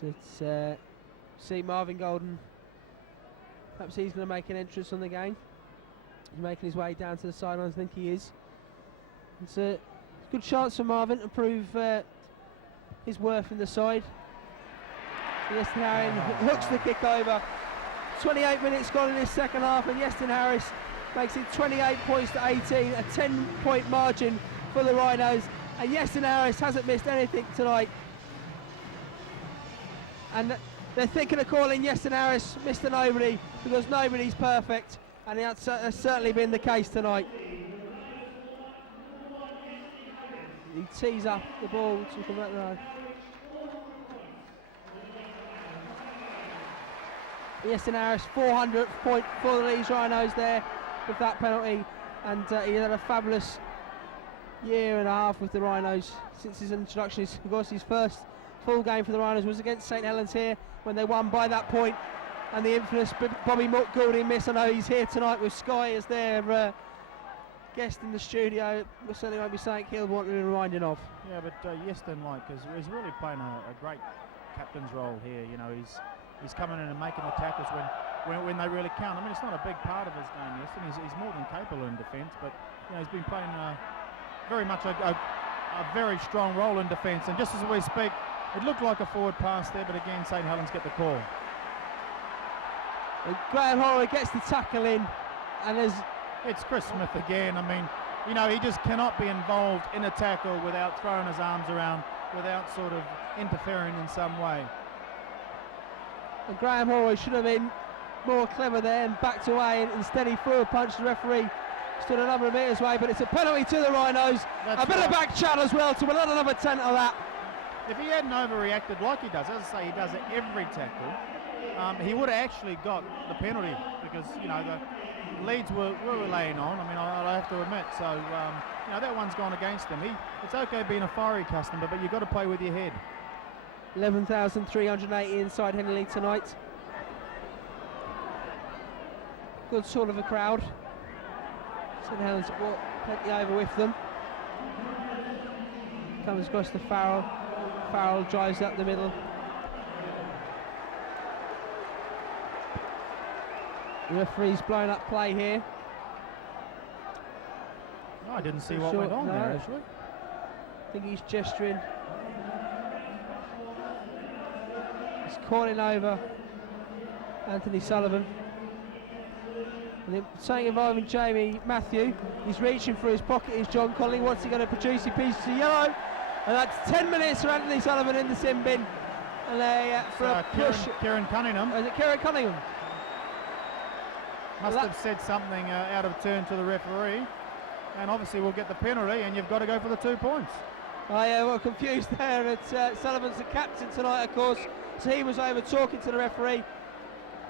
So it's see Marvin Golden. Perhaps he's going to make an entrance on the game. He's making his way down to the sidelines. I think he is. It's a good chance for Marvin to prove his worth in the side. Yeston Harris hooks the kick over. 28 minutes gone in this second half, and Yeston Harris makes it 28 points to 18, a 10-point margin for the Rhinos. And Yeston Harris hasn't missed anything tonight. And they're thinking of calling Yeston Harris Mr. Nobody, because nobody's perfect, and that's certainly been the case tonight. He tees up the ball to come back there. Yeston Harris, 400th point for the Leeds Rhinos there with that penalty, and he had a fabulous year and a half with the Rhinos since his introduction. Of course, his first full game for the Rhinos was against St Helens here, when they won by that point, and the infamous Bobby Goulding miss. I know he's here tonight with Sky as their guest in the studio. We certainly won't be saying he'll want to be reminded of. Yeah, but Yeston is really playing a great captain's role here. You know, he's coming in and making the tackles when they really count. I mean, it's not a big part of his game, Yeston. He's more than capable in defence, but you know, he's been playing very much a very strong role in defence. And just as we speak, it looked like a forward pass there, but again, St Helens get the call. And Graham Horrow gets the tackle in, and it's Chris Smith again. I mean, you know, he just cannot be involved in a tackle without throwing his arms around without sort of interfering in some way. And Graham Horwood should have been more clever there and backed away, and instead he threw a punch. The referee stood a number of metres away, but it's a penalty to the Rhinos. That's a bit of back chat as well to allow another 10 of that. If he hadn't overreacted like he does, as I say, he does at every tackle, he would have actually got the penalty, because, you know, the Leeds were laying on. I mean, I have to admit. So, you know, that one's gone against him. It's okay being a fiery customer, but you've got to play with your head. 11,380 inside Headingley tonight. Good sort of a crowd. St Helens walk plenty over with them. Comes across the Farrell. Farrell drives up the middle. The referee's blown up play here. No, I didn't see what went on there, actually. I think he's gesturing. He's calling over Anthony Sullivan. And then something involving Jamie Matthew. He's reaching for his pocket, is John Conley. What's he going to produce? He pieces of yellow. And that's 10 minutes for Anthony Sullivan in the sin bin. And they for a push. Kieran Cunningham. Oh, is it Kieran Cunningham? Must have said something out of turn to the referee. And obviously we'll get the penalty, and you've got to go for the 2 points. I well confused there. Sullivan's the captain tonight, of course. So he was over talking to the referee.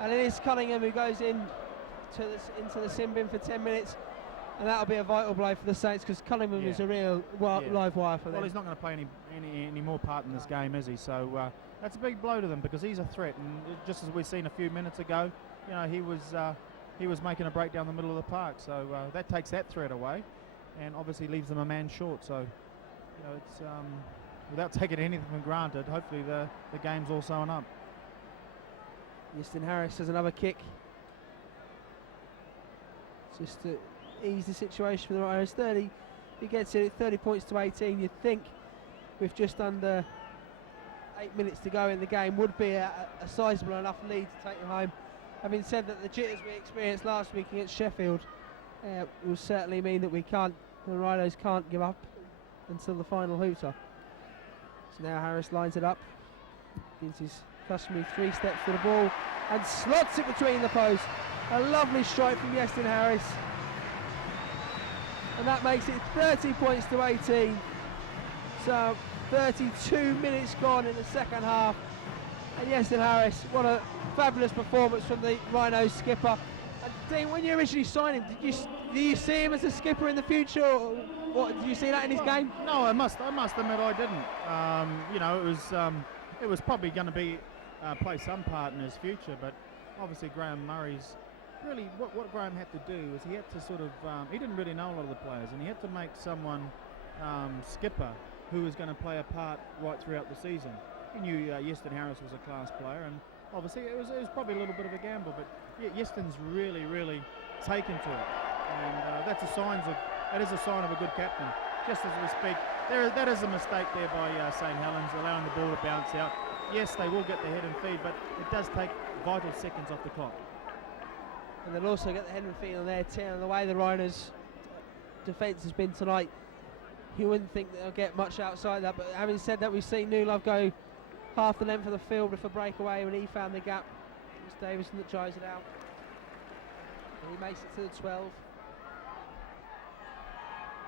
And it is Cunningham who goes into the sin bin for 10 minutes. And that'll be a vital blow for the Saints, because Cunningham is a real live wire for them. Well, he's not going to play any more part in this game, is he? So that's a big blow to them, because he's a threat. And just as we've seen a few minutes ago, you know, he was making a break down the middle of the park. So that takes that threat away, and obviously leaves them a man short. So, you know, it's without taking anything for granted, hopefully the game's all sewn up. Easton Harris has another kick. Just to ease the situation for the Rhinos. 30, he gets it at 30 points to 18. You'd think with just under 8 minutes to go in the game would be a sizable enough lead to take them home. Having said that, the jitters we experienced last week against Sheffield will certainly mean that the Rhinos can't give up until the final hooter. So now Harris lines it up, gives his customary 3 steps to the ball and slots it between the posts. A lovely strike from Easton Harris. And that makes it 30 points to 18. So 32 minutes gone in the second half. And Easton Harris, what a fabulous performance from the Rhinos skipper. And Dean, when you originally signed him, did you see him as a skipper in the future, or what, did you see that in his game? No, I must admit I didn't. You know, it was probably going to be play some part in his future, but obviously Graham Murray's really what Graham had to do is he had to sort of he didn't really know a lot of the players, and he had to make someone skipper who was going to play a part right throughout the season. He knew Easton Harris was a class player, and obviously it was probably a little bit of a gamble, but Easton's really taken to it, and that is a sign of a good captain. Just as we speak, that is a mistake there by St Helens, allowing the ball to bounce out. Yes, they will get the head and feed, but it does take vital seconds off the clock. And they'll also get the head and feet on their 10. And the way the Rhinos' defence has been tonight, you wouldn't think they'll get much outside that. But having said that, we've seen Newlove go half the length of the field with a breakaway when he found the gap. It's Davison that tries it out. And he makes it to the 12.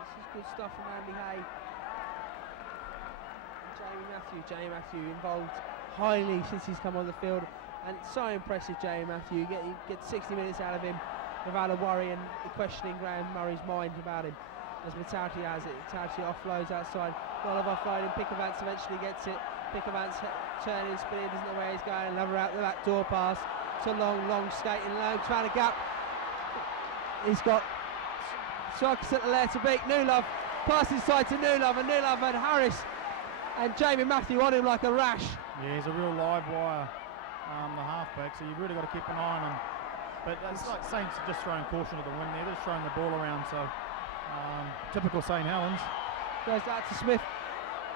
This is good stuff from Andy Hay. Jamie Matthew involved highly since he's come on the field. And so impressive, Jamie Matthew. You get 60 minutes out of him without a worry and questioning Graham Murray's mind about him. As Matauti has it, Matauti offloads outside. A lot of offloading. Pickavance eventually gets it. Pickavance turning, spinning, doesn't know where he's going. Another out the back door pass. It's a long skating. Found a gap. He's got Sarkis at the there to beat Newlove. Pass inside to Newlove, and Newlove had Harris and Jamie Matthew on him like a rash. Yeah, he's a real live wire, the halfback, so you've really got to keep an eye on him. But it's like Saints just throwing caution to the wind there. They're just throwing the ball around, so typical St Helens. Goes out to Smith,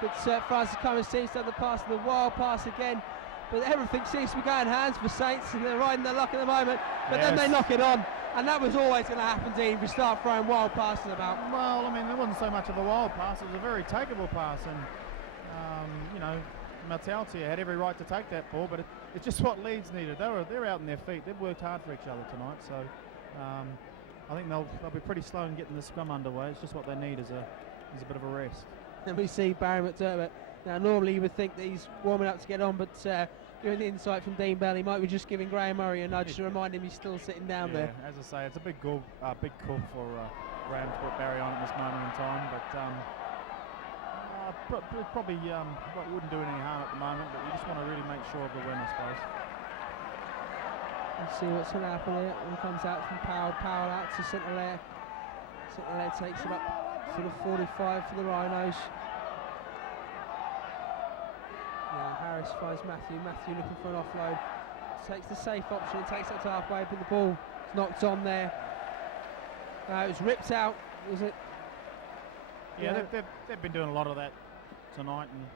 but Francis Cummins seems to have the pass, the wild pass again. But everything seems to be going hands for Saints, and they're riding their luck at the moment. But then they knock it on, and that was always going to happen, Dean, if you start throwing wild passes about. Well, I mean, there wasn't so much of a wild pass. It was a very takeable pass, and You know, Mataltia had every right to take that ball, but it's just what Leeds needed. They're out on their feet. They've worked hard for each other tonight, so I think they'll be pretty slow in getting the scrum underway. It's just what they need is a bit of a rest. And we see Barry McDermott. Now, normally you would think that he's warming up to get on, but given the insight from Dean Bell, he might be just giving Graham Murray a nudge to remind him he's still sitting down there. As I say, it's a big call for Graham to put Barry on at this moment in time, but probably wouldn't do any harm at the moment, but you just want to really make sure of the win, I suppose. Let's see what's going to happen here. One comes out from Powell out to St Helens. St Helens takes him up to the 45 for the Rhinos. Now Harris finds Matthew looking for an offload. Takes the safe option, takes it to halfway, but the ball is knocked on there. It was ripped out, was it? Yeah, they've been doing a lot of that tonight, and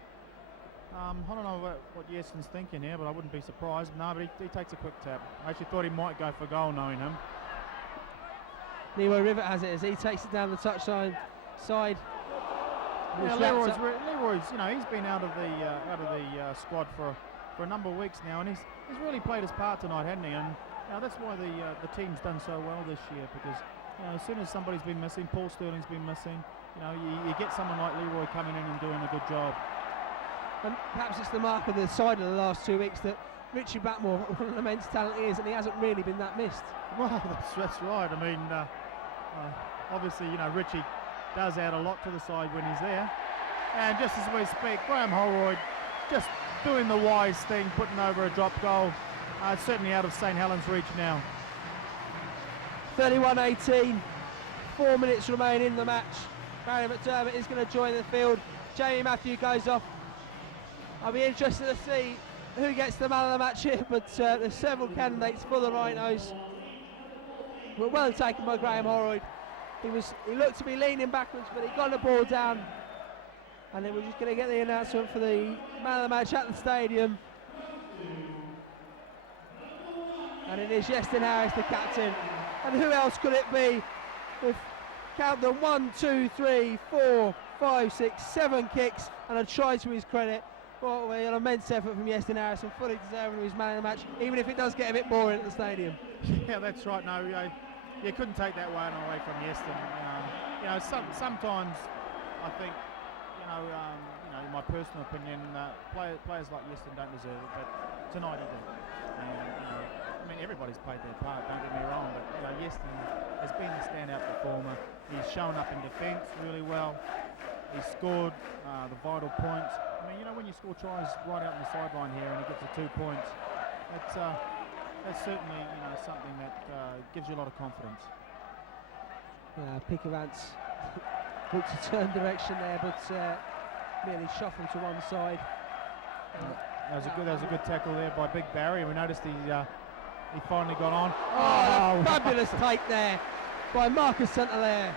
I don't know what Yeston's thinking here, but I wouldn't be surprised. No, but he takes a quick tap. I actually thought he might go for goal, knowing him. Leroy Rivet has it as he takes it down the touchline side. Yeah, Leroy's, you know, he's been out of the squad for a number of weeks now, and he's really played his part tonight, hasn't he? And you know, that's why the team's done so well this year, because you know, as soon as somebody's been missing, Paul Sterling's been missing, you know, you get someone like Leroy coming in and doing a good job. And perhaps it's the mark of the side of the last 2 weeks that Richie Blackmore, what an immense talent he is, and he hasn't really been that missed. Well, that's right. I mean, obviously, you know, Richie does add a lot to the side when he's there. And just as we speak, Graham Holroyd just doing the wise thing, putting over a drop goal. Certainly out of St Helens' reach now. 31-18, 4 minutes remain in the match. Barry McDermott is going to join the field. Jamie Matthew goes off. I'll be interested to see who gets the man of the match here, but there's several candidates for the Rhinos. But well taken by Graham Holroyd. He looked to be leaning backwards, but he got the ball down. And then we're just going to get the announcement for the man of the match at the stadium. And it is Yeston Harris, the captain. And who else could it be? With count them 1, 2, 3, 4, 5, 6, 7 kicks and a try to his credit. Well, an immense effort from Yeston Harris, and fully deserving of his man of the match, even if it does get a bit boring at the stadium. Yeah, that's right. No, you couldn't take that one away from Yeston. You know, sometimes I think, you know, in my personal opinion, players like Yeston don't deserve it, but tonight he did. And, you know, I mean, everybody's played their part, don't get me wrong, but you know, Yeston has been the standout performer. He's shown up in defence really well. He's scored the vital points. I mean, you know, when you score tries right out on the sideline here and he gets the 2 points, that's certainly, you know, something that gives you a lot of confidence. Pickavants looked to turn direction there, but merely shuffled to one side. That was a good tackle there by Big Barry. We noticed he finally got on. Oh, fabulous take there by Marcus St Helens.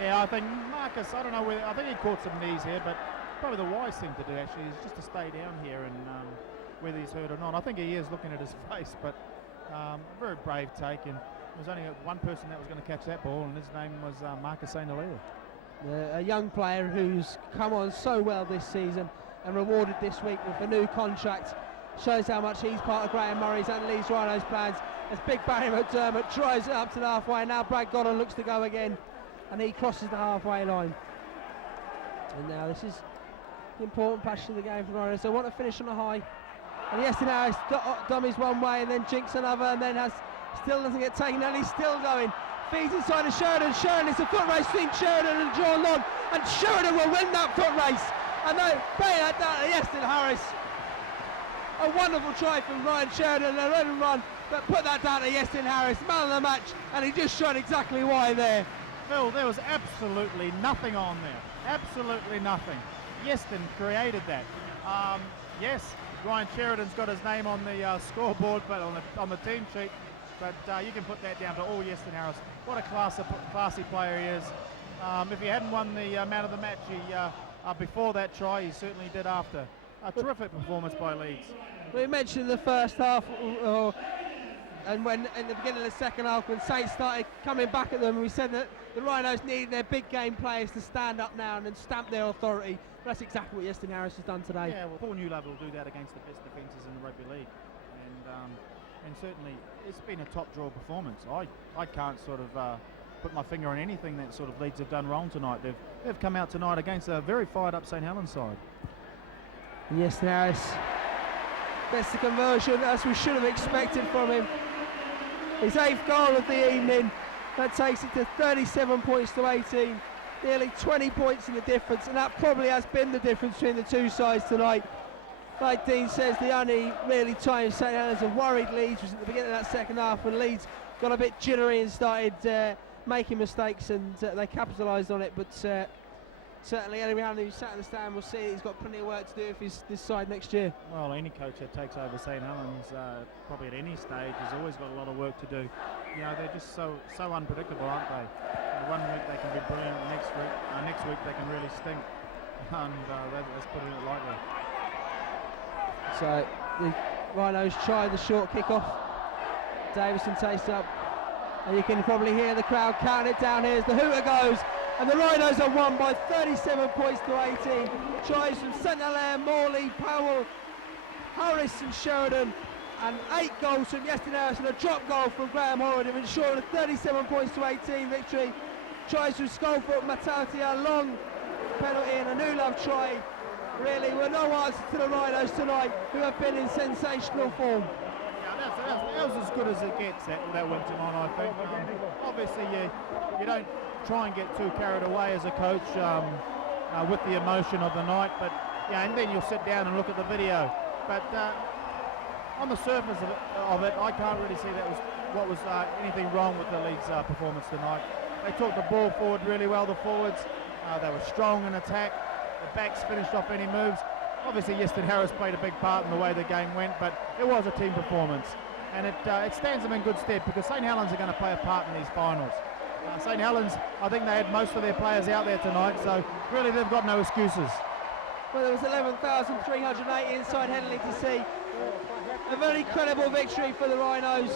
Yeah, I think Marcus, I don't know whether, I think he caught some knees here, but probably the wise thing to do actually is just to stay down here and whether he's hurt or not. I think he is looking at his face, but very brave take, and there was only one person that was going to catch that ball, and his name was Marcus St Helens. A young player who's come on so well this season and rewarded this week with a new contract. Shows how much he's part of Graham Murray's and Leeds Rhinos' plans. As Big Barry McDermott tries it up to the halfway. Now Brad Godden looks to go again, and he crosses the halfway line. And now this is the important patch of the game for the Rhinos. They want to finish on a high. And Yeston Harris dummies one way and then jinks another, and then still doesn't get taken, and he's still going. Feeds inside to Sheridan. Sheridan, it's a foot race between Sheridan and John Long, and Sheridan will win that foot race. And they play that down to Yeston Harris. A wonderful try from Ryan Sheridan, a run, but put that down to Yeston Harris, man of the match, and he just showed exactly why there. Phil, there was absolutely nothing on there. Absolutely nothing. Yeston created that. Yes, Ryan Sheridan's got his name on the scoreboard, but on the team sheet. But you can put that down to all Yeston Harris. What a classy player he is. If he hadn't won the man of the match before that try, he certainly did after. A terrific performance by Leeds. We mentioned the first half, And when in the beginning of the second half, when Saints started coming back at them, we said that the Rhinos needed their big game players to stand up now and then stamp their authority. But that's exactly what Justin Harris has done today. Yeah, well, Paul Newlove will do that against the best defences in the rugby league, and certainly it's been a top draw performance. I can't sort of put my finger on anything that sort of Leeds have done wrong tonight. They've come out tonight against a very fired up St Helens side. And Justin Harris gets the conversion as we should have expected from him. His 8th goal of the evening. That takes it to 37 points to 18. Nearly 20 points in the difference, and that probably has been the difference between the two sides tonight. Like Dean says, the only really time St Helens have worried Leeds was at the beginning of that second half when Leeds got a bit jittery and started making mistakes, and they capitalised on it. But certainly anyone who sat in the stand will see he's got plenty of work to do with this side next year. Well, any coach that takes over St Helens, probably at any stage, has always got a lot of work to do. You know, they're just so unpredictable, aren't they? One week they can be brilliant, next week they can really stink, and that's putting it lightly. So the Rhinos try the short kick-off. Davison takes it up, and you can probably hear the crowd counting it down here as the hooter goes. And the Rhinos have won by 37 points to 18. Tries from St Helens, Morley, Powell, Harris and Sheridan, and 8 goals from Justin Harris and a drop goal from Graham Horrod have ensured a 37 points to 18 victory. Tries from Skullfoot, Matautia, long penalty and a new love try. Really, we're no answer to the Rhinos tonight, who have been in sensational form. Yeah, that was as good as it gets, that went tonight, I think. Obviously, you don't try and get too carried away as a coach with the emotion of the night, but yeah, and then you'll sit down and look at the video. But on the surface of it, I can't really see what was anything wrong with the Leeds performance tonight. They took the ball forward really well, the forwards. They were strong in attack. The backs finished off any moves. Obviously, Justin Harris played a big part in the way the game went, but it was a team performance. And it stands them in good stead because St Helens are going to play a part in these finals. St Helens, I think they had most of their players out there tonight, so really they've got no excuses. Well, there was 11,380 inside Headingley to see. A very credible victory for the Rhinos,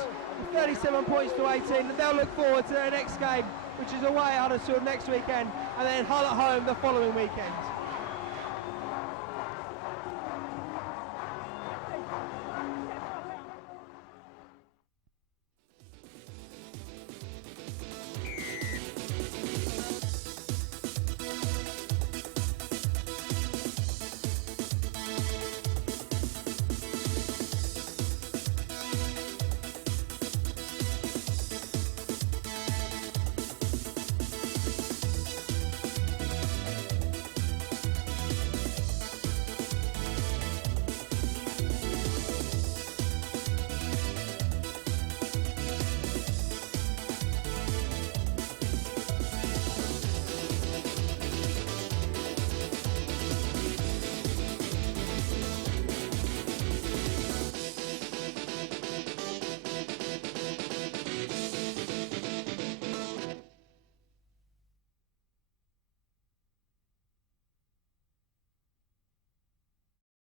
37 points to 18, and they'll look forward to their next game, which is away at Huddersfield next weekend, and then Hull at home the following weekend.